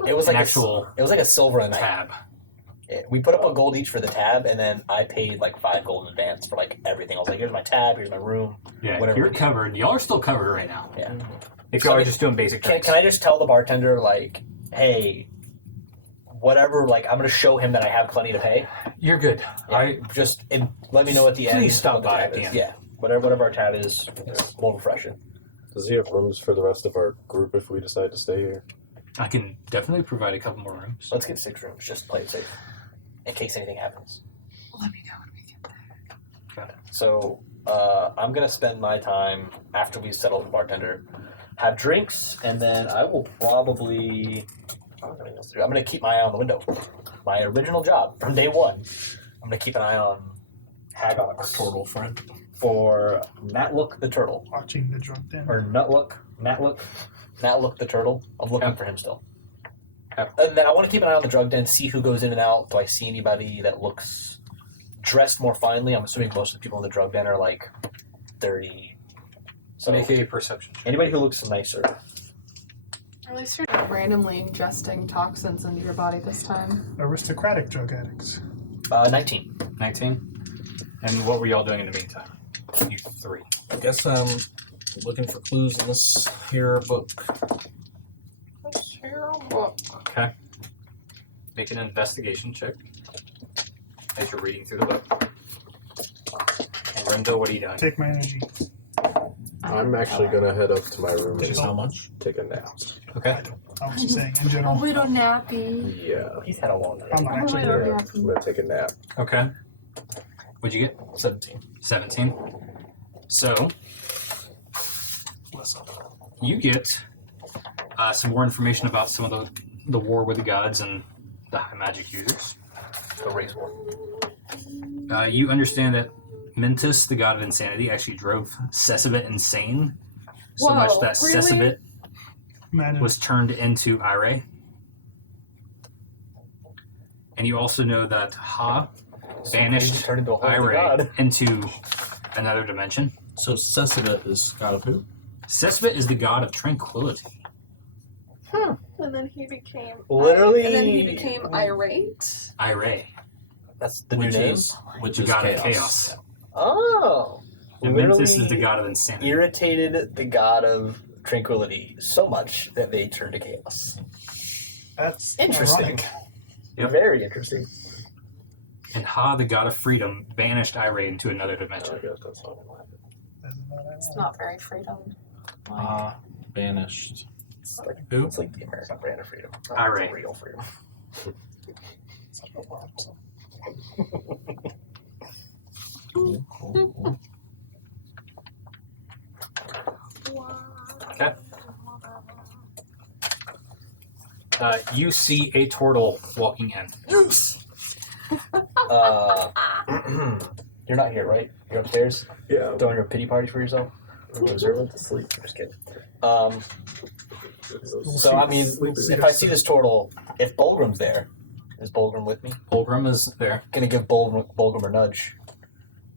It was an like actual It was like a silver and a tab. We put up a gold each for the tab, and then I paid like 5 gold in advance for like everything. I was like, here's my tab, here's my room. Yeah, Whatever you're we need. covered. Y'all are still covered right now. Yeah. If So y'all I are mean, just doing basic Can, drinks. can I just tell the bartender like, hey, whatever? Like, I'm gonna show him that I have plenty to pay. You're good. I just let me know at the end. Please stop what the by tab at the is. end. Yeah, whatever our tab is, we'll refresh it. Does he have rooms for the rest of our group if we decide to stay here? I can definitely provide a couple more rooms. Let's get 6 rooms, just to play it safe, in case anything happens. Let me know when we get there. Got it. So I'm gonna spend my time after we settle the bartender, have drinks, and then I will probably. I don't know what else to do. I'm gonna keep my eye on the window. My original job from day one. I'm gonna keep an eye on Our Hagox turtle friend. for Matlook the turtle, Watching the drunk den. or Matlook the turtle. I'm looking Yeah. for him still. Yeah. And then I want to keep an eye on the drug den, see who goes in and out. Do I see anybody that looks dressed more finely? I'm assuming most of the people in the drug den are like 30. So Make a perception check. anybody who looks nicer. At least you're not randomly ingesting toxins into your body this time. Aristocratic drug addicts. 19. 19. And what were y'all doing in the meantime? You 3. I guess I'm looking for clues in this here book. Let's hear a book. Okay. Make an investigation check as you're reading through the book. And Rendo, what are you doing? Take my energy. I'm actually going to head up to my room Which is and how much? take a nap. Okay. I was just saying, in A general. little nappy. Yeah, He's had a long day. I'm not actually little there. I'm nappy. going to take a nap. Okay. What'd you get? 17. 17. So, you get some more information about some of the war with the gods and the high magic users. The race war. You understand that Mentis, the god of insanity, actually drove Sesabit insane so Whoa, much that really? Sesabit Man, was turned into Ire. And you also know that Ha banished Turned into a whole Ire god. into another dimension. So Sesabit is god of who? Sesabit is the god of tranquility. And then he became Literally- And then he became irate. Ire, That's the Which new name. is which the is god chaos. of chaos. Oh. And Mentis is the god of insanity. Irritated the god of tranquility so much that they turned to chaos. that's Interesting. ironic. Yep. Very interesting. And Ha, the god of freedom, banished Ire into another I dimension. guess that's all I like. It's not very freedom. Banished. It's like, Who? it's like the American brand of freedom. Not Irate. the real freedom. Cool, cool, cool. Okay. You see a turtle walking in. You're not here, right? You're upstairs Yeah, throwing your pity party for yourself? I'm reserving to sleep. I'm just kidding. So, I mean, if I see this turtle, if Bulgrim's there, is Bulgrim with me? Fulgrim is there. Gonna give Bulgrim a nudge.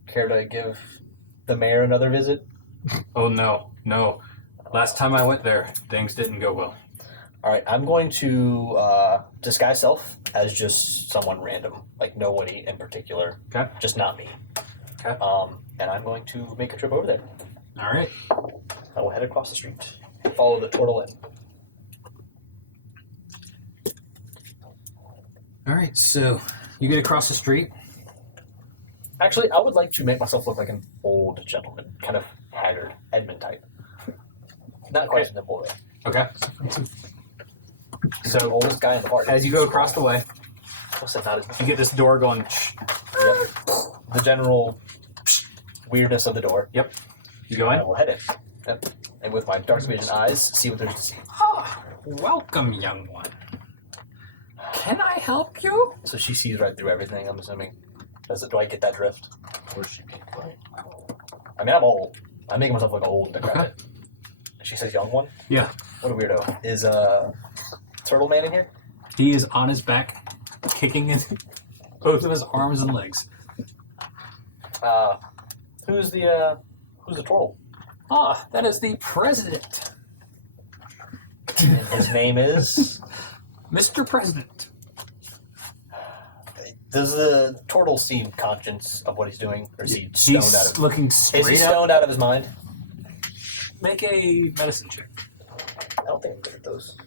Care to give the mayor another visit? Oh no. Last time I went there, things didn't go well. All right, I'm going to disguise self as just someone random, like nobody in particular. Okay. Just not me. Okay. And I'm going to make a trip over there. All right. I will head across the street. Follow the turtle in. All right. So you get across the street. Actually, I would like to make myself look like an old gentleman, kind of haggard, Edmund type. Not quite as nimble though. Okay. So oldest guy in the party. As you go across the way, What's that? Not as you get this door going. Yep. The general weirdness of the door. You go I in. will head in. Yep. And with my dark vision eyes, see what there's to see. Ah, welcome, young one. Can I help you? So she sees right through everything, I'm assuming. Do I get that drift? Or she being polite? I mean, I'm old. I'm making myself look old and decrepit. She says young one? Yeah. What a weirdo. Is Turtle Man in here? He is on his back, kicking in both of his arms and legs. Who's the turtle? Ah, that is the president, And his name is? Mr. President. Does the turtle seem conscious of what he's doing? Or is he stoned He's out of looking Is he straight up. stoned out of his mind? Make a medicine check. I don't think I'm good at those.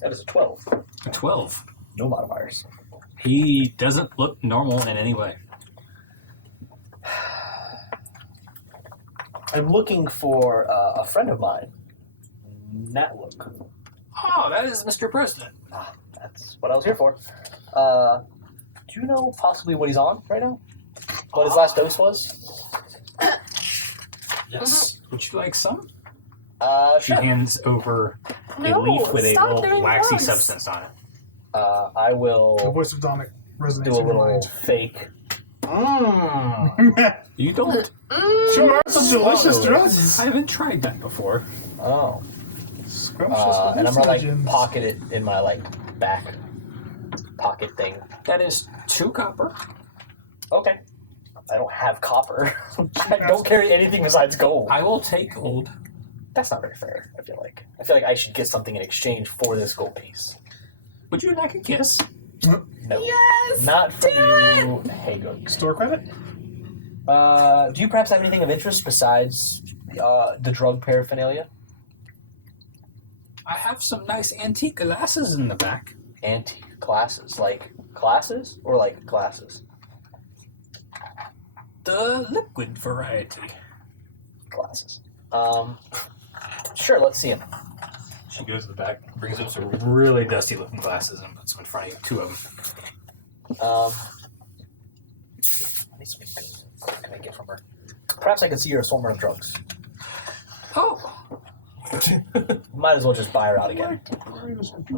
That is a 12. A 12. No modifiers. He doesn't look normal in any way. I'm looking for a friend of mine. Nat look. Oh, that is Mr. President. That's what I was here for. Do you know possibly what he's on right now? What his last dose was? Yes. Would you like some? She Sure. hands over a No, leaf with a stop little doing waxy drugs. substance on it. I The will voice of Dominic resonates do a in your little mind. fake. You don't. Sure, some delicious Swallow. drugs. I haven't tried that before. Oh. Scrumptious And I'm gonna like hallucinogens. pocket it in my like back pocket thing. That is 2 copper. Okay. I don't have copper. I don't carry anything besides gold. I will take gold. That's not very fair, I feel like. I feel like I should get something in exchange for this gold piece. Would you like a kiss? No. Yes! Not from you. Hey, good. Store credit? Do you perhaps have anything of interest besides the drug paraphernalia? I have some nice antique glasses in the back. Antique glasses. Like classes or like glasses? The liquid variety. Glasses. Sure, let's see them. She goes to the back, brings up some really dusty looking glasses and puts them in front of you, 2 of them. I need something good. What can I get from her? Perhaps I can see your assortment of drugs. Oh! Might as well just buy her out again.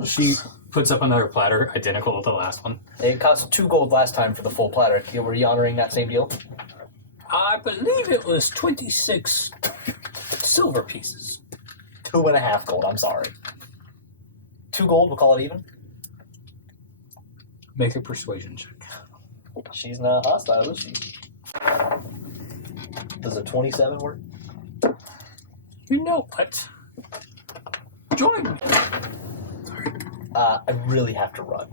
She puts up another platter identical to the last one. It cost 2 gold last time for the full platter. Were you honoring that same deal? I believe it was 26 silver pieces. 2.5 gold, I'm sorry. 2 gold, we'll call it even. Make a persuasion check. She's not hostile, is she? Does a 27 work? You know what? Join me. I really have to run.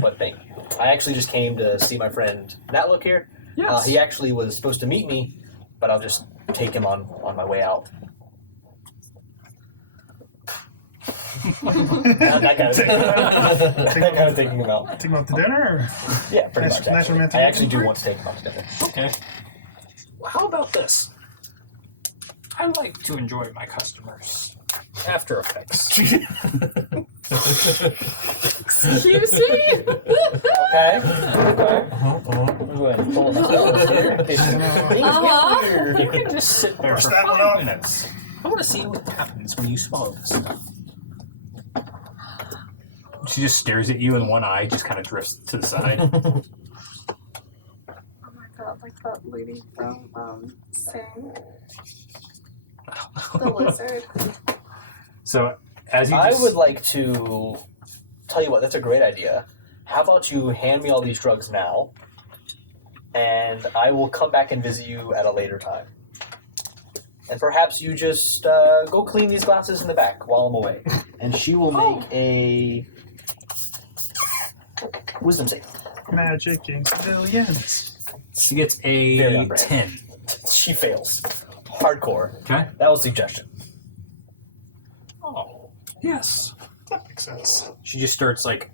But thank you. I actually just came to see my friend Nat look here. Yes. He actually was supposed to meet me, but I'll just take him on my way out. that kind of thing. That kind of taking him out. Take him out to dinner? Or? Yeah, pretty Nice- much. nice Actually. romantic I actually do dinner? want to take him out to dinner. Okay. Well, how about this? I like to enjoy my customers. After Effects. Excuse me? Okay. Okay. Go ahead and pull him out. Uh-huh. You can just sit there Force for that one 5 up. minutes. I want to see what happens when you swallow this stuff. She just stares at you and one eye just kind of drifts to the side. Oh my god, like that lady from Sing. The lizard. So, as you I just... would like to tell you what, that's a great idea. How about you hand me all these drugs now, and I will come back and visit you at a later time. And perhaps you just go clean these glasses in the back while I'm away. And she will make a wisdom save. Magic in civilians. She gets Very a on brand. 10. She fails. Hardcore. Okay. That was suggestion. Oh, yes. That makes sense. She just starts like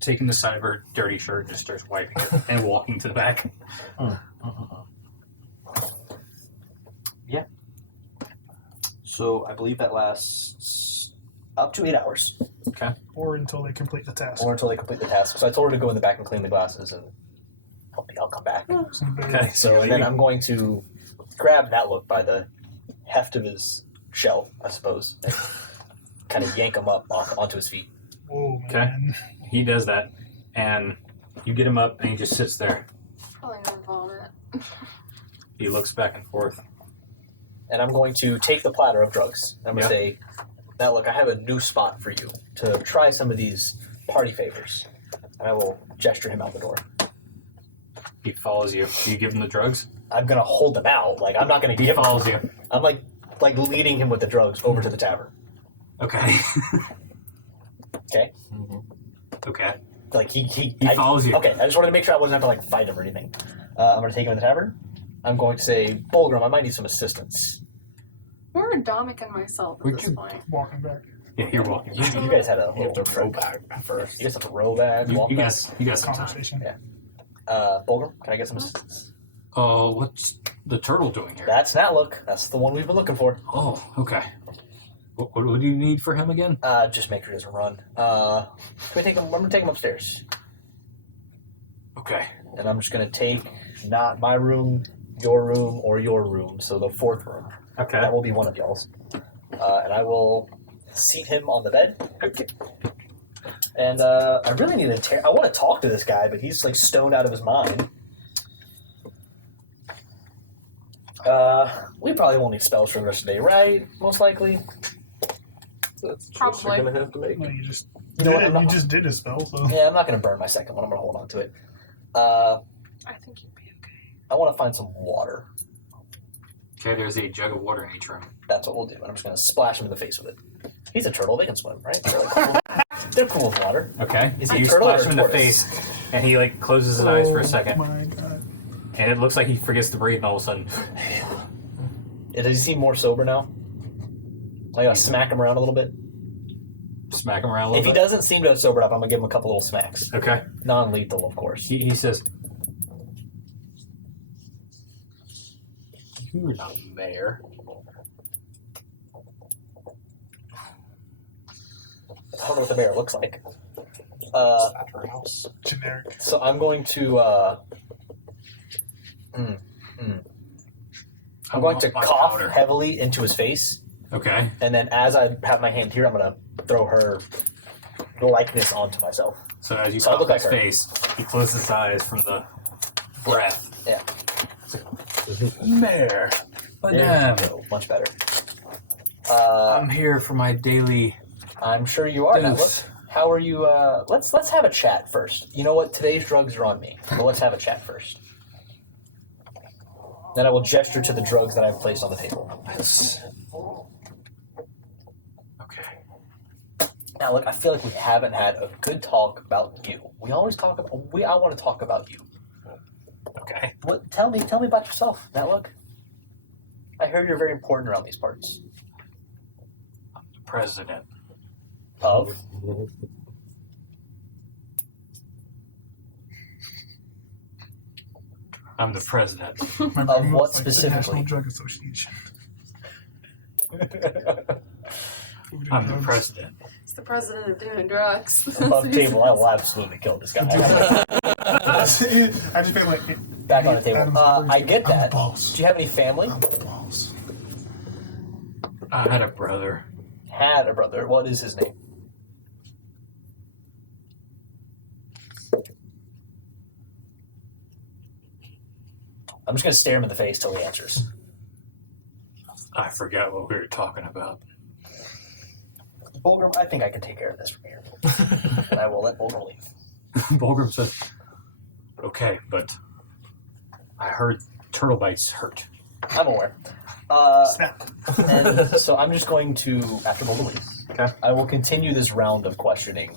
taking the side of her dirty shirt and just starts wiping it and walking to the back. Yeah. So I believe that lasts up to 8 hours. Okay. Or until they complete the task. Or until they complete the task. So I told her to go in the back and clean the glasses and I'll come back. Okay. So and then I'm going to grab that look by the heft of his shell, I suppose, and kind of yank him up onto his feet. Oh, Okay. man. He does that, and you get him up, and he just sits there. Probably gonna vomit. He looks back and forth. And I'm going to take the platter of drugs. I'm going to say, now look, I have a new spot for you to try some of these party favors. And I will gesture him out the door. He follows you. Do you give him the drugs? I'm going to hold them out. Like, I'm not going to He give him. follows you. I'm like leading him with the drugs over to the tavern. Okay. Okay? Okay. Like, he He follows you. Okay, I just wanted to make sure I wasn't have to, fight him or anything. I'm going to take him in the tavern. I'm going to say, Bulgrim, I might need some assistance. Where are Dominic and myself at Would this you- point? Walking back. Yeah, you're walking. You guys had a You have little to row back first. You guys have to row back, walk You back. guys some time. Conversation. Yeah. Bulgrim, can I get some assistance? What's the turtle doing here? That's Natlook. That's the one we've been looking for. Oh, okay. What do you need for him again? Just make sure he doesn't run. Can we take him? I'm gonna take him upstairs, Okay. and I'm just gonna take not my room, your room, or your room. So the fourth room. Okay. That will be one of y'all's. And I will seat him on the bed. Okay. And I really need to. I want to talk to this guy, but he's like stoned out of his mind. We probably won't need spells for the rest of the day, right? Most likely. That's a choice Probably. you're gonna have to make. No, you just You know did what, it. I'm not- You just did a spell, so Yeah, I'm not gonna burn my second one. I'm gonna hold on to it. I think you'd be okay. I want to find some water. Okay, there's a jug of water in each room. That's what we'll do. And I'm just gonna splash him in the face with it. He's a turtle. They can swim, right? They're, cool. They're cool with water. Okay. Is So he a you turtle splash or him a in the tortoise? face, and he like closes his eyes for a second, Oh my god. and it looks like he forgets to breathe, and all of a sudden, Does he seem more sober now? I gotta smack him around a little bit. smack him around a If he little bit. doesn't seem to have sobered up, I'm gonna give him a couple little smacks. Okay. Non-lethal, of course. He says, "You're not mayor." I don't know what the bear looks like. At her house. Generic. So I'm going to. I'm going to My cough powder. heavily into his face, Okay. and then as I have my hand here, I'm gonna throw her likeness onto myself. So as you So I pop look like his her. face, he closes his eyes from the breath. Yeah. Mayor, There you madame, go. Much better. I'm here for my daily. I'm sure you are. Now, Deuce. how are you? Let's have a chat first. You know what? Today's drugs are on me, but let's have a chat first. Then I will gesture to the drugs that I've placed on the table. Okay. Now, look, I feel like we haven't had a good talk about you. We always talk about. I want to talk about you. Okay. What? Tell me about yourself. Now, look. I heard you're very important around these parts. The president. Of I'm the president. My Of brain what was like the specifically? National Drug Association. Food and I'm the drugs. president. He's the president of doing drugs. above table. I will absolutely kill this guy. I just feel like Back on the table. Adam's I get I'm the that. boss. Do you have any family? I'm the boss. I had a brother. Had a brother. What is his name? I'm just gonna stare him in the face till he answers. I forgot what we were talking about. Bulgrim, I think I can take care of this from here. And I will let Bulgrim leave. Bulgrim says, "Okay, but I heard turtle bites hurt. I'm aware. Snap. And so I'm just going to, after mobility, Okay. I will continue this round of questioning.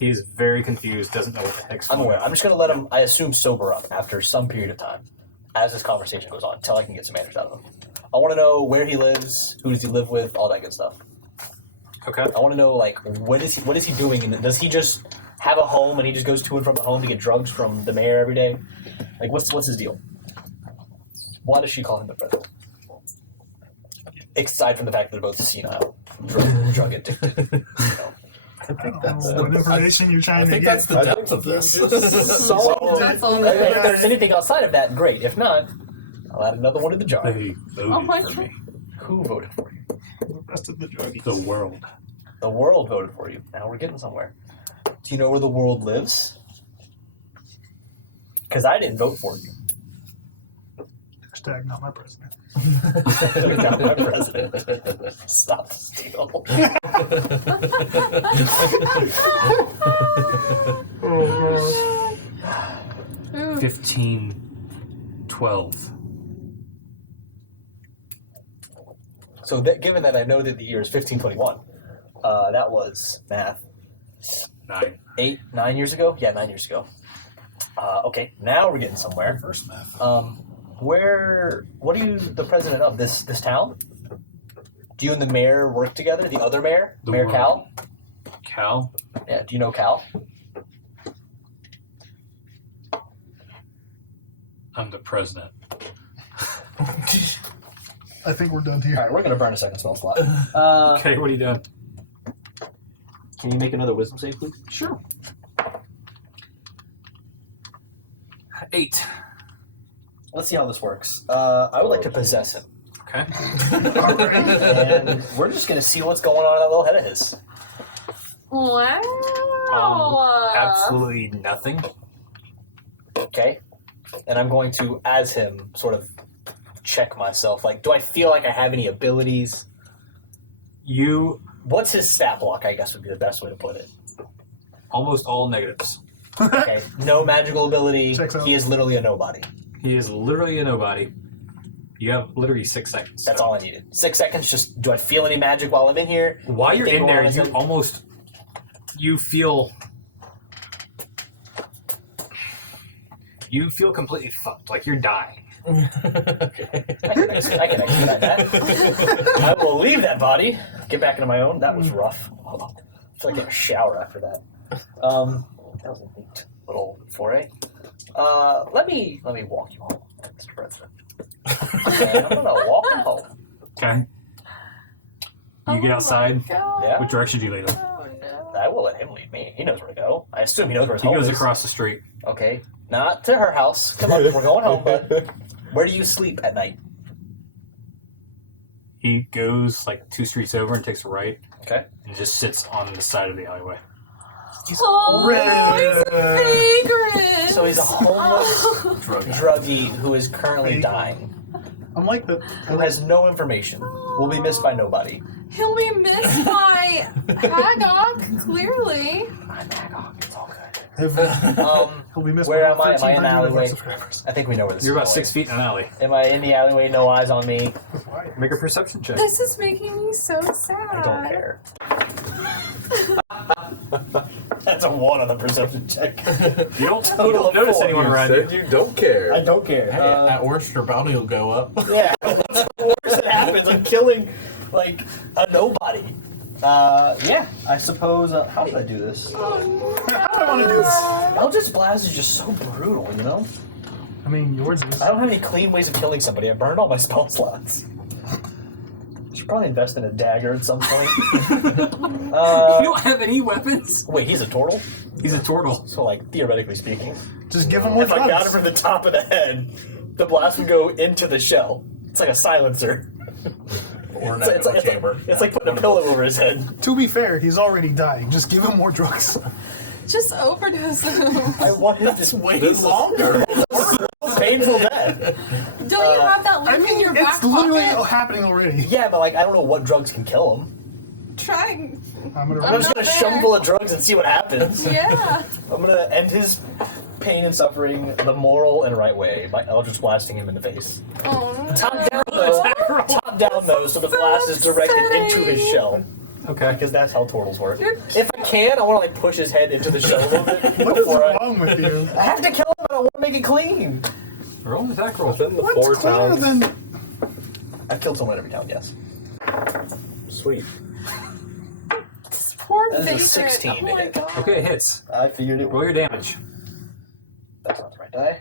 He's very confused, doesn't know what the heck's I'm going aware. on. I'm just going to let him, I assume, sober up after some period of time as this conversation goes on until I can get some answers out of him. I want to know where he lives, who does he live with, all that good stuff. Okay. I want to know, like, what is he doing? And does he just have a home and he just goes to and from the home to get drugs from the mayor every day? Like, what's his deal? Why does she call him the president? Aside from the fact that they're both senile, drug addicted. You know. I think that's What information you're I trying to think get? that's the depth of this. That's all If there there's is. anything outside of that, great. If not, I'll add another one to the jar. They voted Oh my for God. me. Who voted for you? The rest of the druggies. The world. The world voted for you. Now we're getting somewhere. Do you know where the world lives? Because I didn't vote for you. Hashtag not my president. Not my president. Stop the steal. Ooh. 1512. So given that I know that the year is 1521, that was math. 9. 9 years ago? Yeah, 9 years ago. Okay, now we're getting somewhere. First math. What are you the president of? This town? Do you and the mayor work together? The other mayor? The Mayor world. Cal? Cal? Yeah, do you know Cal? I'm the president. I think we're done here. Alright, we're gonna burn a second spell slot. Okay, what are you doing? Can you make another wisdom save, please? Sure. 8. Let's see how this works. I would like to possess him. Okay. And we're just gonna see what's going on in that little head of his. Wow. Absolutely nothing. Okay? And I'm going to, as him, sort of check myself. Like, do I feel like I have any abilities? You What's his stat block, I guess would be the best way to put it. almost all negatives. Okay, no magical ability. Checks out. He is literally a nobody. He is literally a nobody. You have literally 6 seconds. That's all I needed. 6 seconds, just do I feel any magic while I'm in here? While you're Anything in there, going on you inside? almost you feel completely fucked, like you're dying. I can explain that. I will leave that body. Get back into my own. That was rough. I feel like getting a shower after that. That was a neat little foray. Let me walk you home, Mr. President. And I'm gonna walk him home. Okay. You get outside. Yeah. What direction do you lead him? Oh no. I will let him lead me. He knows where to go. I assume he knows where his He home goes is. across the street. Okay. Not to her house. Come on, we're going home, bud. Where do you sleep at night? He goes like 2 streets over and takes a right Okay. and just sits on the side of the alleyway. Oh, he's a vagrant. So he's a homeless Drug druggie who is currently dying, I'm like the. who has no information, will be missed by nobody. He'll be missed by Hagok, clearly. I'm Magog, it's all good. He'll be missed Where by am I? Am I in 1,300 the of our alleyway? subscribers. I think we know where this You're is about going. 6 feet in an alley. Am I in the alleyway? No eyes on me. Why? Make a perception check. This is making me so sad. I don't care. That's a 1 on the perception check. You don't Total of notice 4. anyone You around said you. you don't care. I don't care. Hey, at worst, your bounty will go up. Yeah. What's the worst that happens? I'm killing, like, a nobody. Yeah, I suppose. How should I do this? Oh no. I want to do this. Eldritch Blast is just so brutal, you know? I mean, yours is. I don't have any clean ways of killing somebody. I burned all my spell slots. Should probably invest in a dagger at some point. You don't have any weapons? Wait, he's a turtle? He's a turtle. So, like, theoretically speaking, Just give him more if I got drugs. it from the top of the head, the blast would go into the shell. It's like a silencer. Or an It's echo like, chamber. it's like putting a pillow over his head. To be fair, he's already dying. Just give him more drugs. Just overdose him. I want him It's to way longer. painful death. Don't you have that I loop in mean, your back it's literally pocket? happening already. Yeah, but like I don't know what drugs can kill him. Try. I'm gonna. I'm just not gonna there. shove him full of drugs and see what happens. Yeah. I'm gonna end his pain and suffering the moral and right way by Eldritch blasting him in the face. Oh, Top down though, so the blast is directed into his shell. Okay. Because that's how turtles work. If I can, I want to like push his head into the shell a little bit What is before wrong with you? I have to kill him, but I want to make it clean. Roll an attack roll. Within the What's 4 cleaner towns. than... I've killed someone every town, yes. Sweet. this poor That is a vagrant. 16 Oh to my hit. god. Okay, it hits. I figured it. Roll your damage. That's not the right die.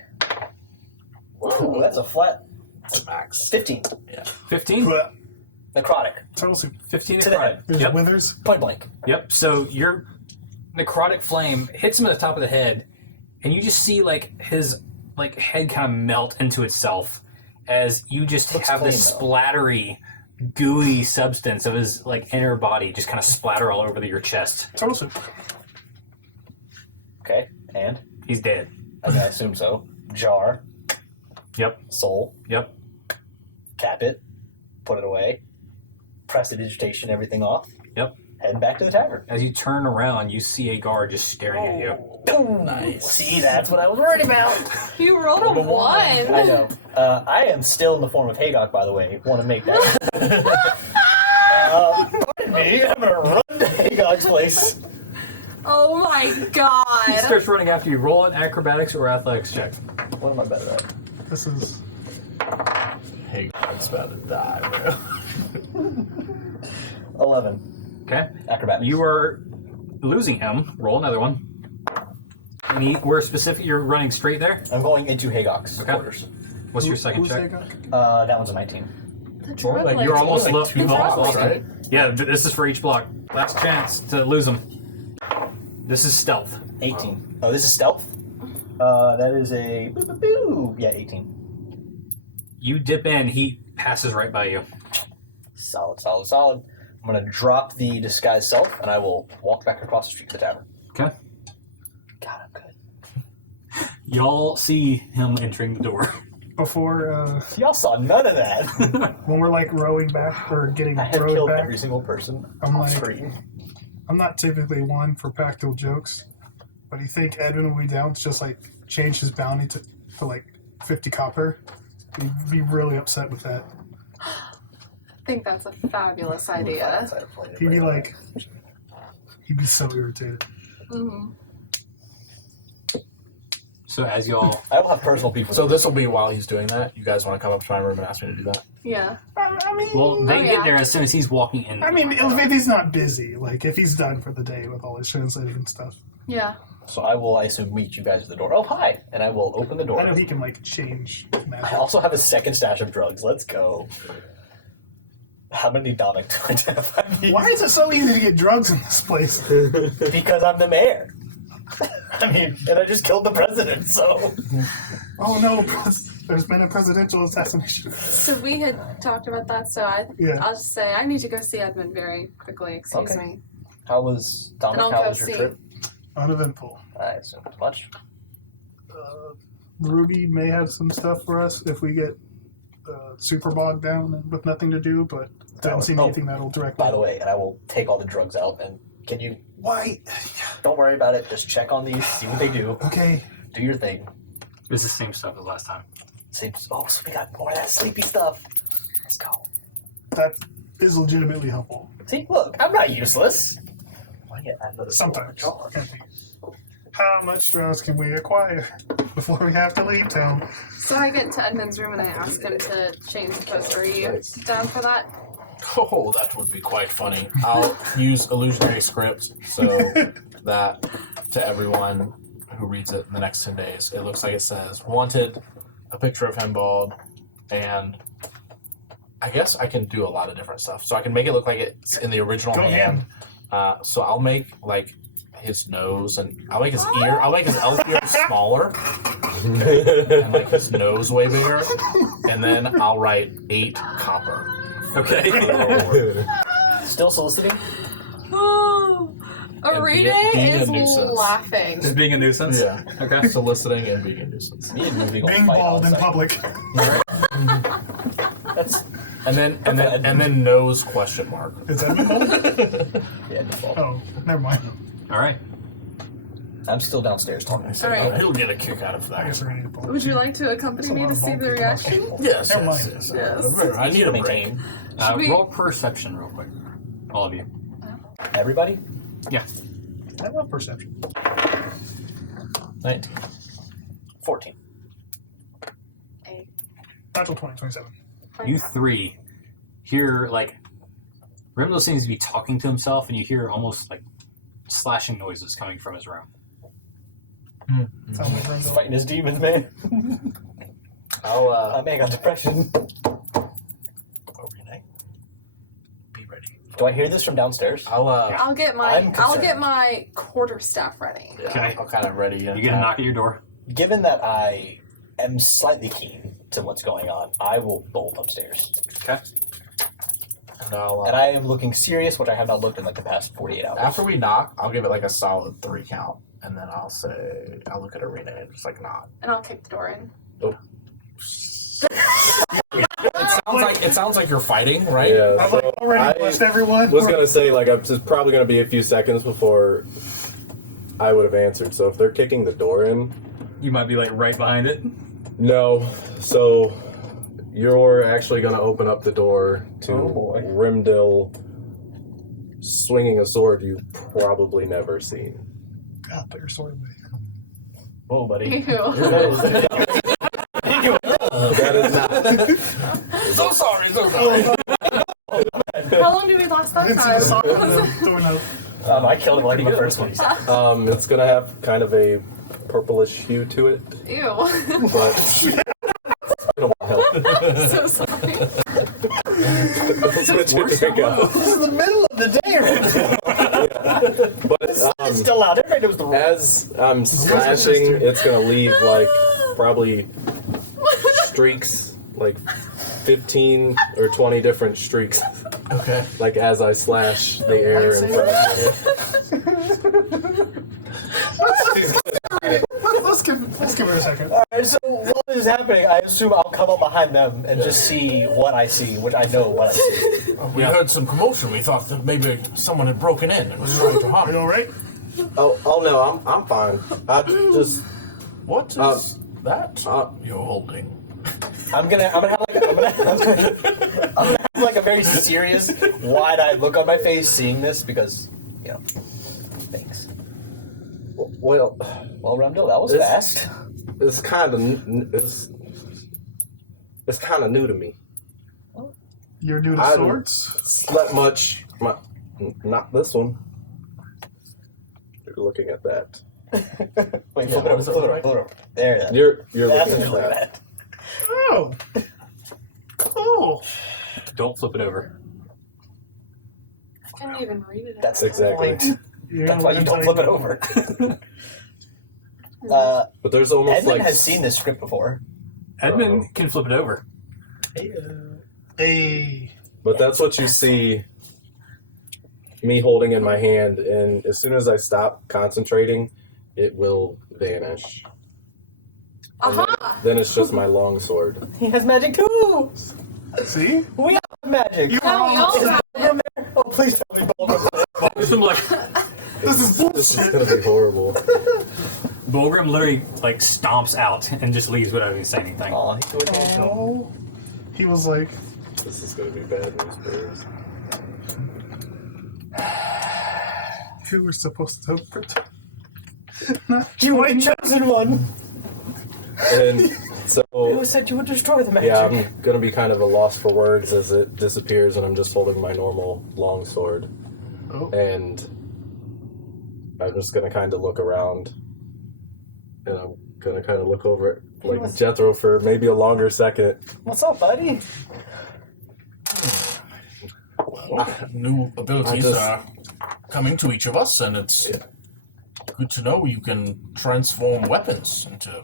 Ooh, that's a flat It's a max. 15. 15? Bleh. Necrotic. Total soup. 15 To the necrotic. head. There's Yep. withers. Point blank. Yep. So your necrotic flame hits him at the top of the head, and you just see like his head kind of melt into itself as you just Looks have this clean, though. splattery, gooey substance of his like inner body just kind of splatter all over your chest. Total soup. Okay, and? He's dead. I assume so. Jar. Yep. Soul. Yep. Cap it. Put it away. Prestidigitation everything off. Yep. Head back to the tavern. As you turn around, you see a guard just staring at you. Boom. Nice. See, that's what I was worried about. You rolled a 1. I know. I am still in the form of Haydock, by the way. Want to make that. Pardon me. I'm going to run to Haydock's place. Oh my He god. starts running after you. Roll an acrobatics or athletics check. What am I better at? This is... Hey, God's about to die, bro. 11. Okay. Acrobatics. You are losing him. Roll another one. And we're specific. You're running straight there. I'm going into Haydock's Okay. quarters. What's your second Who's check? that That one's a 19. The drug Like, lady. You're almost like low. 2 You've almost blocks, lost him. right? Yeah, this is for each block. Last chance to lose him. This is stealth. 18. Oh, this is stealth? That is a... boo. Yeah, 18. You dip in. He passes right by you. Solid, solid, solid. I'm going to drop the disguise self, and I will walk back across the street to the tavern. Okay. God, I'm good. Y'all see him entering the door. before Y'all saw none of that. when we're like rowing back or getting I have rowed killed back. every single person I'm on like- screen. I'm not typically one for practical jokes, but you think Edwin will be down to just like change his bounty to like 50 copper? He'd be really upset with that. I think that's a fabulous idea. He'd be like, he'd be so irritated. Mm-hmm. So as y'all, I will have personal beef with So him. this will be while he's doing that. You guys want to come up to my room and ask me to do that? Yeah. I mean, well, they Oh, get yeah. there as soon as he's walking in. I mean, if he's not busy, like if he's done for the day with all his translating and stuff, Yeah. So I will, I assume, meet you guys at the door. Oh, hi! And I will open the door. I know he can like change I magic. also have a second stash of drugs. Let's go. How many Dominic do I have? I mean, Why is it so easy to get drugs in this place? Because I'm the mayor. I mean, and I just killed the president, so. Oh no, there's been a presidential assassination. So we had talked about that, so Yeah. I'll just say I need to go see Edmund very quickly. Excuse Okay. me. How was, Dominic, And I'll how go was your see. trip? Uneventful. I assume as much. Ruby may have some stuff for us if we get super bogged down and with nothing to do, but doesn't seem Oh, anything that'll directly. By the way, and I will take all the drugs out, and can you, Why? don't worry about it, just check on these, see what they do, Okay. do your thing. It's the same stuff as last time. Seems, oh, so we got more of that sleepy stuff. Let's go. That is legitimately helpful. See, look, I'm not useless. Why get another Sometimes. door? Can be. How much drugs can we acquire before we have to leave town? So I get to Edmund's room and I ask him to change the poster. Are you down for that? Oh, that would be quite funny. I'll use illusionary script so that to everyone who reads it in the next 10 days, it looks like it says wanted, a picture of him bald, and I guess I can do a lot of different stuff. So I can make it look like it's in the original Go hand. So I'll make like his nose and I'll make his ear. I'll make his elf ear smaller and like his nose way bigger, and then I'll write 8 copper. Okay. Still soliciting? Oh, And Arita being a is nuisance. laughing. Just being a nuisance. Yeah. Okay. Soliciting and being a nuisance. Me and Ruby gonna Being fight bald in outside. public. That's, And then nose question mark. Is that bald? yeah, default. Oh, never mind. All right. I'm still downstairs talking. So Alright. he'll get a kick out of I guess that. we're gonna need a bulk. Would you like to accompany That's a me lot to of see bulk the in reaction? Yes, Never yes, mind. yes. Yes. I need a break. Maintain. Should we- Roll perception real quick. All of you. Everybody? Yeah. I love perception. 19. 14. Natural 20, 27. You three hear, like, Rimlo seems to be talking to himself, and you hear almost, like, slashing noises coming from his room. Sounds like He's Brendel. fighting his demons, man. I'll Man got depression. Renee. Be ready. Do I hear this from downstairs? I'll get I'm concerned. my quarterstaff ready. Yeah, Okay. I'll kind of ready. You get a knock at your door. Given that I am slightly keen to what's going on, I will bolt upstairs. Okay. And I'll, And I am looking serious, which I have not looked in like the past 48 hours. after we knock, I'll give it like a solid 3 count, and then I'll say, I'll look at Arena and just like nod. And I'll kick the door in. It sounds like you're fighting, right? Yeah, I've so like already I blessed everyone. was gonna say like it's probably gonna be a few seconds before I would have answered. So if they're kicking the door in, You might be, like, right behind it. no. So you're actually gonna open up the door to Oh, boy. Rimdil swinging a sword you've probably never seen. God, put your sword away. Whoa, buddy. Ew. That is not. So sorry, so sorry. How long did we last I that didn't see the time? sock on the doorknob. I killed him like in the first one. It's gonna have kind of a purplish hue to it, Ew. but it's been a while. So sorry. Switch your drink out. This is the middle of the day, right? But It's still out. Everybody knows the rules. as I'm slashing, it's gonna leave like probably streaks, like 15 or 20 different streaks, Okay. like as I slash the air in front of me. Let's give her a second. Alright, so while this is happening, I assume I'll come up behind them and just see what I see, which I know what I see. We heard some commotion. We thought that maybe someone had broken in and was trying to harm Are you you. alright? Oh no, I'm fine. I just What is that you're holding? I'm gonna have like a very serious, wide-eyed look on my face seeing this because, you know, thanks. well, Well, Ramdil, that was It's- fast. it's kind of it's kind of new to me. You're new to I swords? slept much. Not this one. You're looking at that. Wait, Yeah, flip it what over, is it, flip it over, right? flip it over. There, that. You're That's looking what at you're looking that. at. Oh. Cool. Don't flip it over. I couldn't even read it. That's Exactly. the point. You're That's gonna why you don't flip it over. But there's almost Edmund like has seen this script before. Edmund can flip it over. Hey. But that's what you see me holding in my hand, and as soon as I stop concentrating, it will vanish. Aha! Then it's just my long sword. He has magic too! See? We have magic! You Now we all Is have Bulgrim there? Oh, please tell me Bulgrim. I'm like, This is This is bullshit. gonna be horrible. Bulgrim literally like stomps out and just leaves without even saying anything. Aw, he would have Oh. He was like, This is gonna be bad news for us. who were supposed to protect? You were the chosen one! And Who so, said you would destroy the magic? yeah, I'm gonna be kind of a loss for words as it disappears, and I'm just holding my normal long sword. Oh. And I'm just gonna kind of look around, and I'm gonna kind of look over at like What's- Jethro for maybe a longer second. What's up, buddy? Well, new abilities I just- are coming to each of us, and it's good to know you can transform weapons into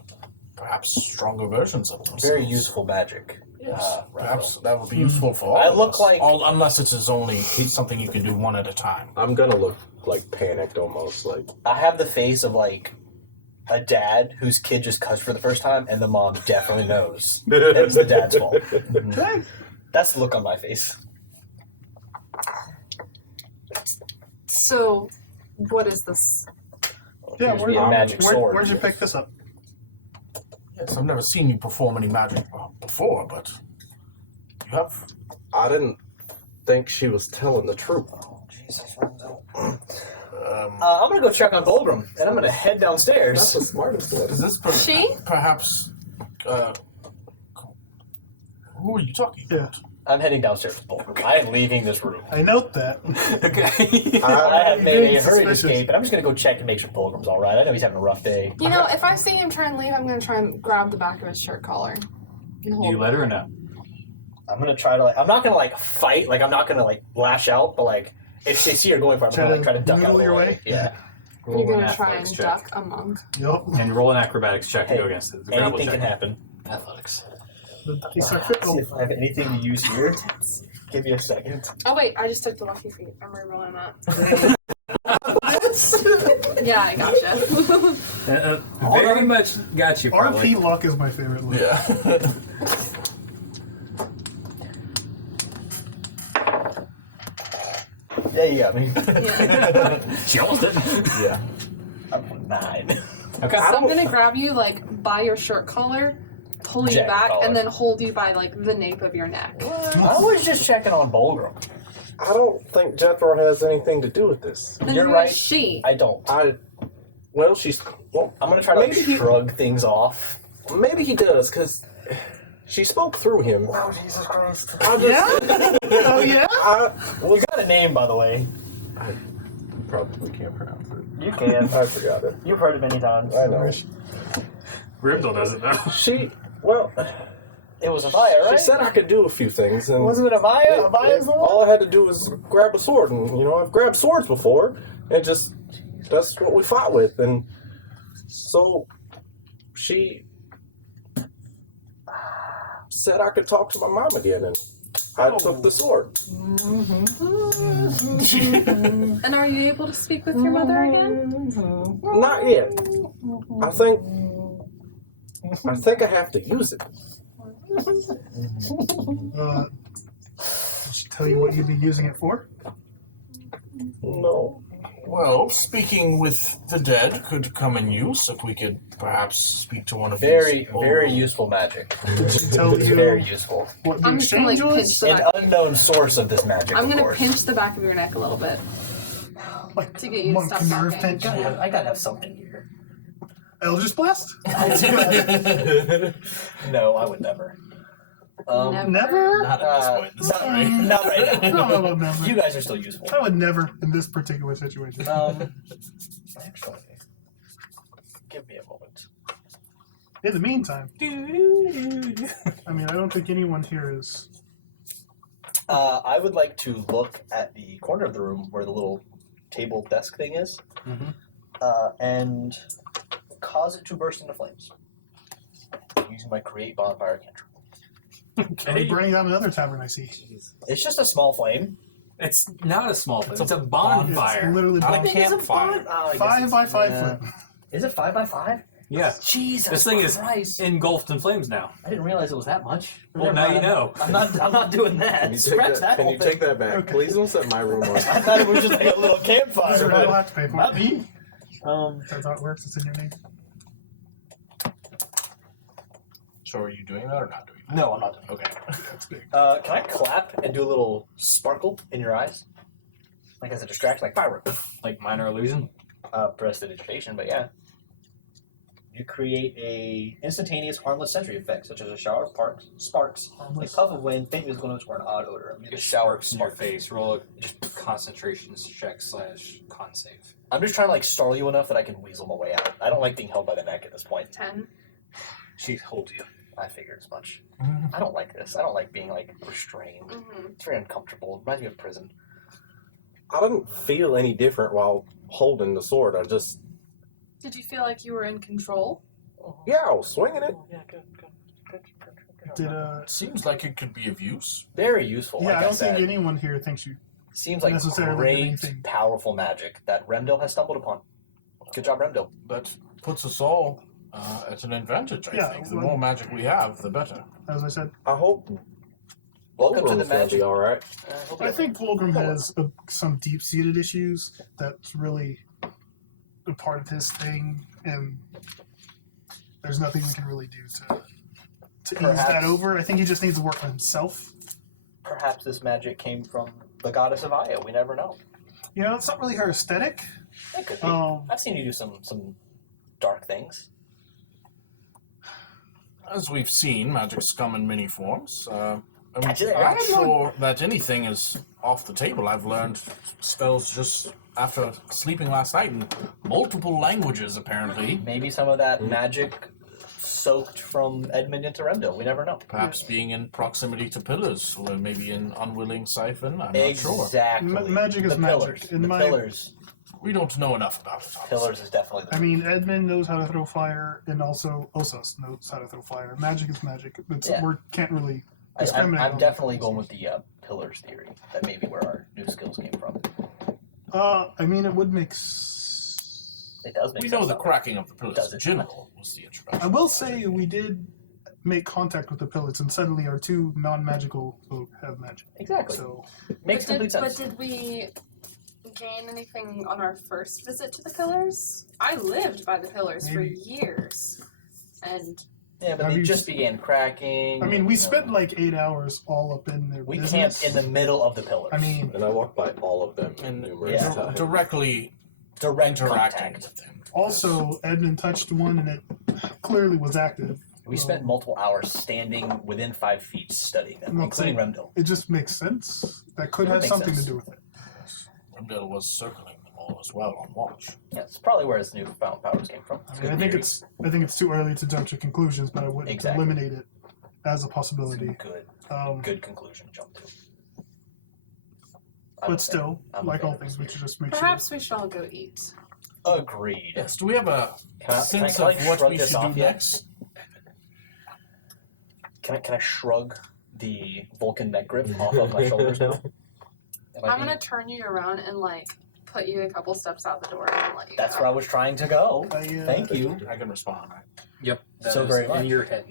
perhaps stronger versions of themselves. Very useful magic. Yes, perhaps that would be useful for all I of look us. like- unless it is only something you can do one at a time. I'm gonna look like panicked almost, like I have the face of like a dad whose kid just cussed for the first time, and the mom definitely knows it's the dad's fault. That's the look on my face. So, what is this? Yeah, appears to be a magic sword. Where'd you pick this up? Yes, I've never seen you perform any magic before, but you have. I didn't think she was telling the truth. Oh, Jesus, I'm gonna go check on Bulgrim, and I'm gonna head downstairs. That's the smartest one. Is this perhaps? Who are you talking about? I'm heading downstairs with Bulgrim. I am leaving this room. I note that. Okay. I have made a hurried suspicious. escape, and I'm just gonna go check and make sure Bulgrim's all right. I know he's having a rough day. You know, if I see him try and leave, I'm gonna try and grab the back of his shirt collar. And hold You let her or no? I'm gonna try to I'm not gonna fight. I'm not gonna lash out, but if they see her going for it, I'm gonna try to duck out of noodle the your way. way? Yeah. Roll You're an gonna try athletics and check. duck a monk. Yup. And roll an acrobatics check to Hey, go against it. The grapple Anything check. can happen. Athletics. See if I have anything to use here. Give me a second. Oh wait, I just took the lucky feet. I'm re-rolling that. Yeah, I gotcha. Very much got you, probably. RP luck is my favorite luck. Yeah. Yeah, you got me. Yeah. She almost didn't. Yeah. I'm 9. Okay. So I'm gonna grab you by your shirt collar, pull you Jack back, collar. and then hold you by the nape of your neck. I was just checking on Bulgrim. I don't think Jethro has anything to do with this. Then You're who right. is she? I don't. Well, she's. Well, I'm gonna try to maybe he- shrug things off. maybe he does, because she spoke through him. Oh, Jesus Christ. I just, Oh, yeah? You got a name, by the way. I probably can't pronounce it. You can. I forgot it. You've heard it many times. I know. Ribdle doesn't know. It was Avaya, right? She said I could do a few things, and Wasn't it Avaya? Avaya's the one? all I had to do was grab a sword, and I've grabbed swords before, and that's what we fought with, and so she said I could talk to my mom again, and I took the sword. And are you able to speak with your mother again? Not yet. I think I have to use it. Did she tell you what you'd be using it for? No. Well, speaking with the dead could come in use if we could perhaps speak to one of Very, these. very useful magic. Did she tell It's you very useful. what the I'm just gonna exchange pinch was? the An back. unknown source of this magic, I'm of gonna course. pinch the back of your neck a little bit Like to get you to monk stop nerve talking. pinch? I gotta have something here. Eldritch Blast? No, I would never. Never? Not at this point. This is great. Not right now. No, I would never. You guys are still useful. I would never in this particular situation. Actually, give me a moment. In the meantime, I mean, I don't think anyone here is. I would like to look at the corner of the room where the little table desk thing is, and cause it to burst into flames using my create bonfire cantrip. Are you burning down another tavern I see? It's just a small flame. It's not a small flame. It's a It's bonfire. literally Not a bon- campfire. 5 by 5 foot. Is it 5 by 5? Yeah. Jesus This thing is Christ. engulfed in flames now. I didn't realize it was that much. Well, Never now you mind. know. I'm not doing that. Can you take Scratch that, that can whole you thing. take that back? Okay. Please don't set my room on. I thought it was just like a little campfire. These are but will have to pay for not it. me. That's how it works. It's in your name. So are you doing that or not doing that? No, I'm not doing Okay. That's big. it. Can I clap and do a little sparkle in your eyes? Like as a distraction, like firework. Like minor illusion. Prestidigitation, but yeah. You create a instantaneous harmless sentry effect, such as a shower of sparks, a puff of wind, faint musical notes, or an odd odor. You get shower of sparks in your sparks. face. Roll a concentration check / con save. I'm just trying to startle you enough that I can weasel my way out. I don't like being held by the neck at this point. 10. She holds you. I figured as much. I don't like this. I don't like being restrained. Mm-hmm. It's very uncomfortable. It reminds me of prison. I didn't feel any different while holding the sword. I just, Did you feel like you were in control? yeah, I was swinging it. Yeah, good. Did Seems like it could be of use. Very useful. yeah, like I don't said. think anyone here thinks you. Seems like necessarily great, anything. powerful magic that Remdil has stumbled upon. Good job, Remdil. That puts us all at an advantage, I Yeah, think. The well- more magic we have, the better. As I said, I hope Welcome to the Pilgrim's gonna magic. be all right. I think Fulgrim has some deep-seated issues that's really a part of his thing, and there's nothing we can really do to ease that Perhaps. over. I think he just needs to work on himself. Perhaps this magic came from the goddess of Aya. We never know. You know, it's not really her aesthetic. It could be. Um, I've seen you do some dark things. As we've seen, magic's come in many forms. I'm Actually, not I sure that anything is off the table. I've learned spells just after sleeping last night in multiple languages, apparently. Maybe some of that magic soaked from Edmund into Remdil. We never know. Perhaps being in proximity to pillars, or maybe an unwilling siphon. I'm not sure. Exactly. Magic is the magic. Pillars. In the my- pillars. We don't know enough about it. honestly. Pillars is definitely the I mean, Edmund knows how to throw fire, and also Osas knows how to throw fire. Magic is magic. Yeah. We can't really I'm discriminate. on definitely that. going with the pillars theory. That may be where our new skills came from. I mean, it would make. It does make We sense. know the that way. cracking of the pillars Does in it? general was the introduction. I will say we did make contact with the pillars, and suddenly our two non-magical folk have magic. Exactly. So Makes but complete sense. did we gain anything on our first visit to the pillars? I lived by the pillars for Maybe. years, and Yeah, but Have they you- just began cracking. I mean, we you know. spent like 8 hours all up in their We business. camped in the middle of the pillars. I mean, And I walked by all of them And numerous Yeah. times. directly direct interacting contact. with them. also Edmund touched one, and it clearly was active. We spent multiple hours standing within 5 feet studying them, I'm not including saying- Remdil. It just makes sense. That could That have makes something sense. to do with it. Remdale was circling them all as well on watch. Yeah, it's probably where his newfound powers came from. I It's mean, good I think theory. it's too early to jump to conclusions, but I wouldn't Exactly. eliminate it as a possibility. Good conclusion to jump to. But still, I'm like a fan all of things, this we theory. should just make perhaps we shall go eat. Agreed. Yes, do we have a sense can I of what shrug we this should off do yet? next? Can I shrug the Vulcan neck grip off of my shoulders now? Am I I'm being- gonna turn you around and like put you a couple steps out the door and let you That's go. where I was trying to go. Thank you. I can respond, right? Yep. So is very much. in your head.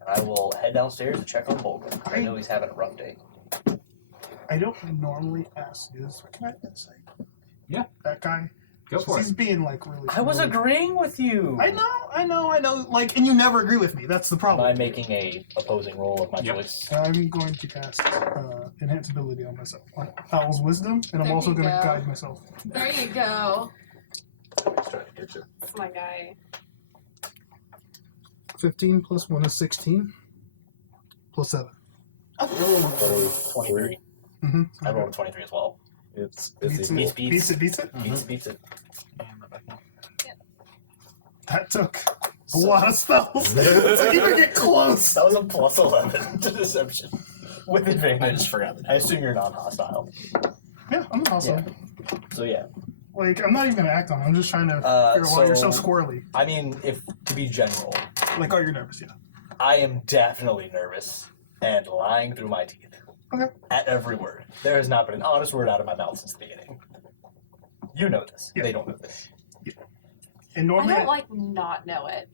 And I will head downstairs to check on Vulcan. I know he's having a rough day. I don't normally ask this. Can I say? Yeah. That guy. Go for He's it. being like really. I was rude. agreeing with you. I know. Like, and you never agree with me. That's the Am problem. I making a opposing roll of my Yep. choice? I'm going to cast enhance ability on myself, on Owl's wisdom, and I'm There also you going to go. guide myself. There you go. He's trying to get you. That's my guy. 15 plus 1 is 16. Plus 7. 23. Mm-hmm. I rolled a 23 as well. It's Beats equal. it. Beats it. Beats it. Beats it. That took a lot of spells to even get close. That was a plus 11 to deception. With I advantage. just forgot the I assume you're non-hostile. Yeah, I'm awesome. So yeah. Like, I'm not even going to act on it. I'm just trying to figure out why you're so squirrely. I mean, if to be general, Like, oh, you're nervous, yeah. I am definitely nervous and lying through my teeth. Okay. At every word. There has not been an honest word out of my mouth since the beginning. You know this. Yeah. They don't know this. And I normally, don't like not know it.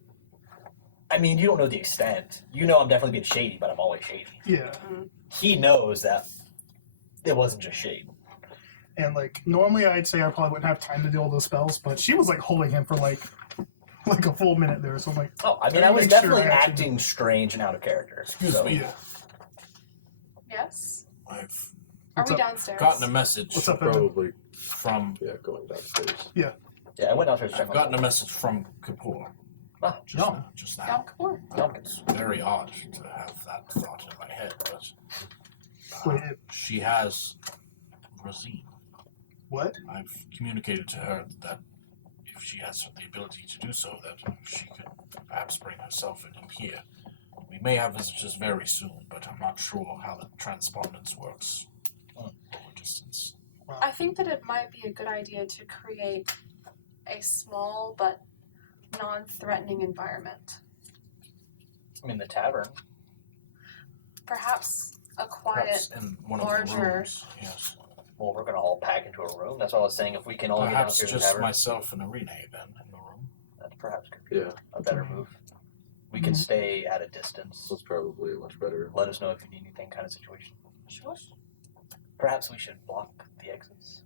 I mean, you don't know the extent. You know I'm definitely being shady, but I'm always shady. yeah. He knows that it wasn't just shade. And like normally, I'd say I probably wouldn't have time to do all those spells, but she was like holding him for like a full minute there. So I'm like, Oh, I mean, Let I me was make sure definitely I actually acting strange and out of character. Excuse So- me. yeah. Yes. I've Are What's we up? downstairs? gotten a message What's up, Evan? Probably, from going downstairs. Yeah, I went downstairs to check I've gotten a message from Kapoor Ah, just now. Yom Kippur. It's very odd to have that thought in my head, but Wait, she has Razine. what? I've communicated to her that if she has the ability to do so, that she could perhaps bring herself in here. We may have visitors very soon, but I'm not sure how the transpondence works over distance. I think that it might be a good idea to create a small but non-threatening environment. I mean, the tavern. Perhaps a Perhaps quiet. in one of larger- the rooms. Yes. Well, we're going to all pack into a room. That's what I was saying. If we can all get Perhaps downstairs to the just tavern, myself and Arena then in the room. that perhaps could be Yeah, a better move. We can stay at a distance. that's probably much better. Let us know if you need anything kind of situation. Sure. Perhaps we should block the exits.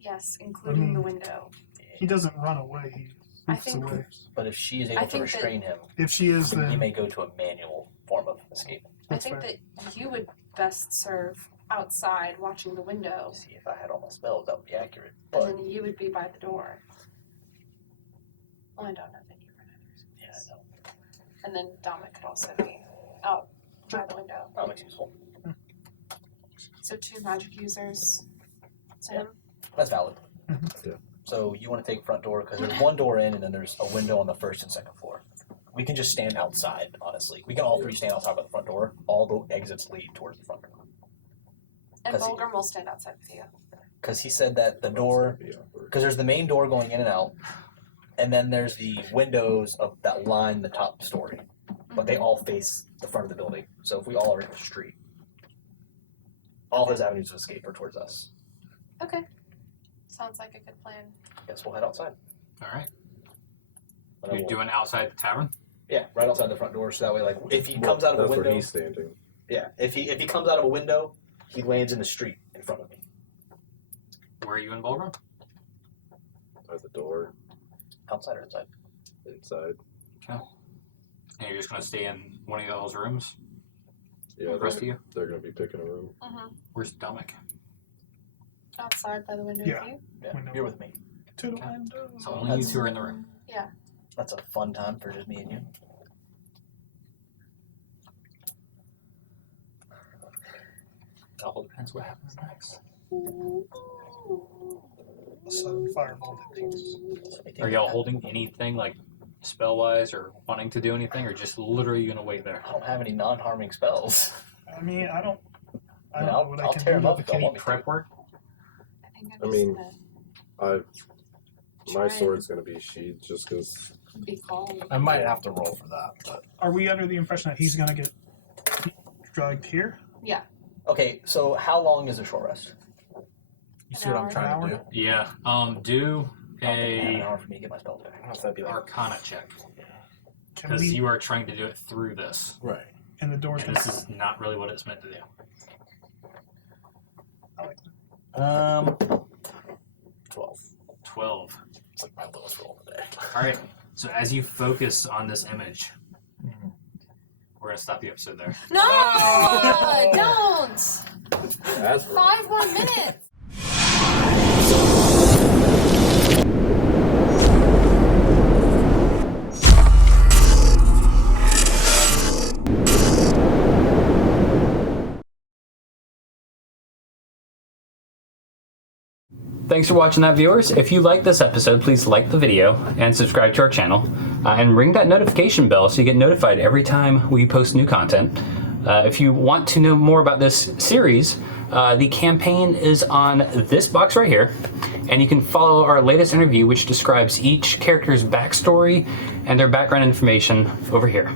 Yes, including the Mm. window. He doesn't run away. He I moves think- away. But if she is I able to think that- restrain him, If she is, he then may go to a manual form of escape. I that's think fair. that you would best serve outside watching the window, See, if I had all my spells, that would be accurate. and But then you would be by the door. Well, I don't know that you run others. yeah, I know. And then Dominic could also be out by the window. That makes useful. So 2 magic users. To Yeah. him. That's valid. Yeah. So you want to take front door because there's one door in, and then there's a window on the first and second floor. We can just stand outside. Honestly, we can all 3 stand outside by the front door. All the exits lead towards the front door. And 'Cause he- Volgrim will stand outside with you. Because he said that the door, because there's the main door going in and out, and then there's the windows of that line the top story, but they all face the front of the building. So if we all are in the street, all his avenues of escape are towards us. Okay. Sounds like a good plan. Guess we'll head outside. All right. And then You're we'll- doing outside the tavern? yeah, right outside the front door. So that way, like, if he comes out of a That's where window, he's standing. yeah, if he comes out of a window, he lands in the street in front of me. Where are you in Volgrim? By the door, Outside or inside? inside. And you're just going to stay in one of those rooms? Yeah, The rest of you? they're going to be picking a room. Mm-hmm. Where's Dominic? Outside by the window Yeah. with you. Yeah, Window. you're with me. To the Okay. window. So only you 2 are in the room. That's a fun time for just me and you. It all depends what happens next. Sudden fireball techniques. Are y'all holding anything like spell-wise or wanting to do anything, or just literally going to wait there? I don't have any non-harming spells. I mean, I don't Yeah, know I'll- what I'll I can tear do 'em to up the if y'all want cape. me. Prep work? I think I'm I just mean, gonna My try and sword's going to be sheathed just because. be calm. I might have to roll for that, but Are we under the impression that he's gonna get dragged here? Okay, so how long is a short rest? you see what I'm An trying to hour? do? Yeah. Do I'll take an a hour for me to get my spells back. I don't know if that'd be like Arcana check, Can because we? you are trying to do it through this, right. And the door's and gonna. this is not really what it's meant to do. 12. 12. It's like my lowest roll of the day. All right. So as you focus on this image, we're gonna stop the episode there. No! Don't! As for 5 more minutes! Thanks for watching that, viewers. If you like this episode, please like the video and subscribe to our channel. And ring that notification bell so you get notified every time we post new content. If you want to know more about this series, the campaign is on this box right here. And you can follow our latest interview, which describes each character's backstory and their background information over here.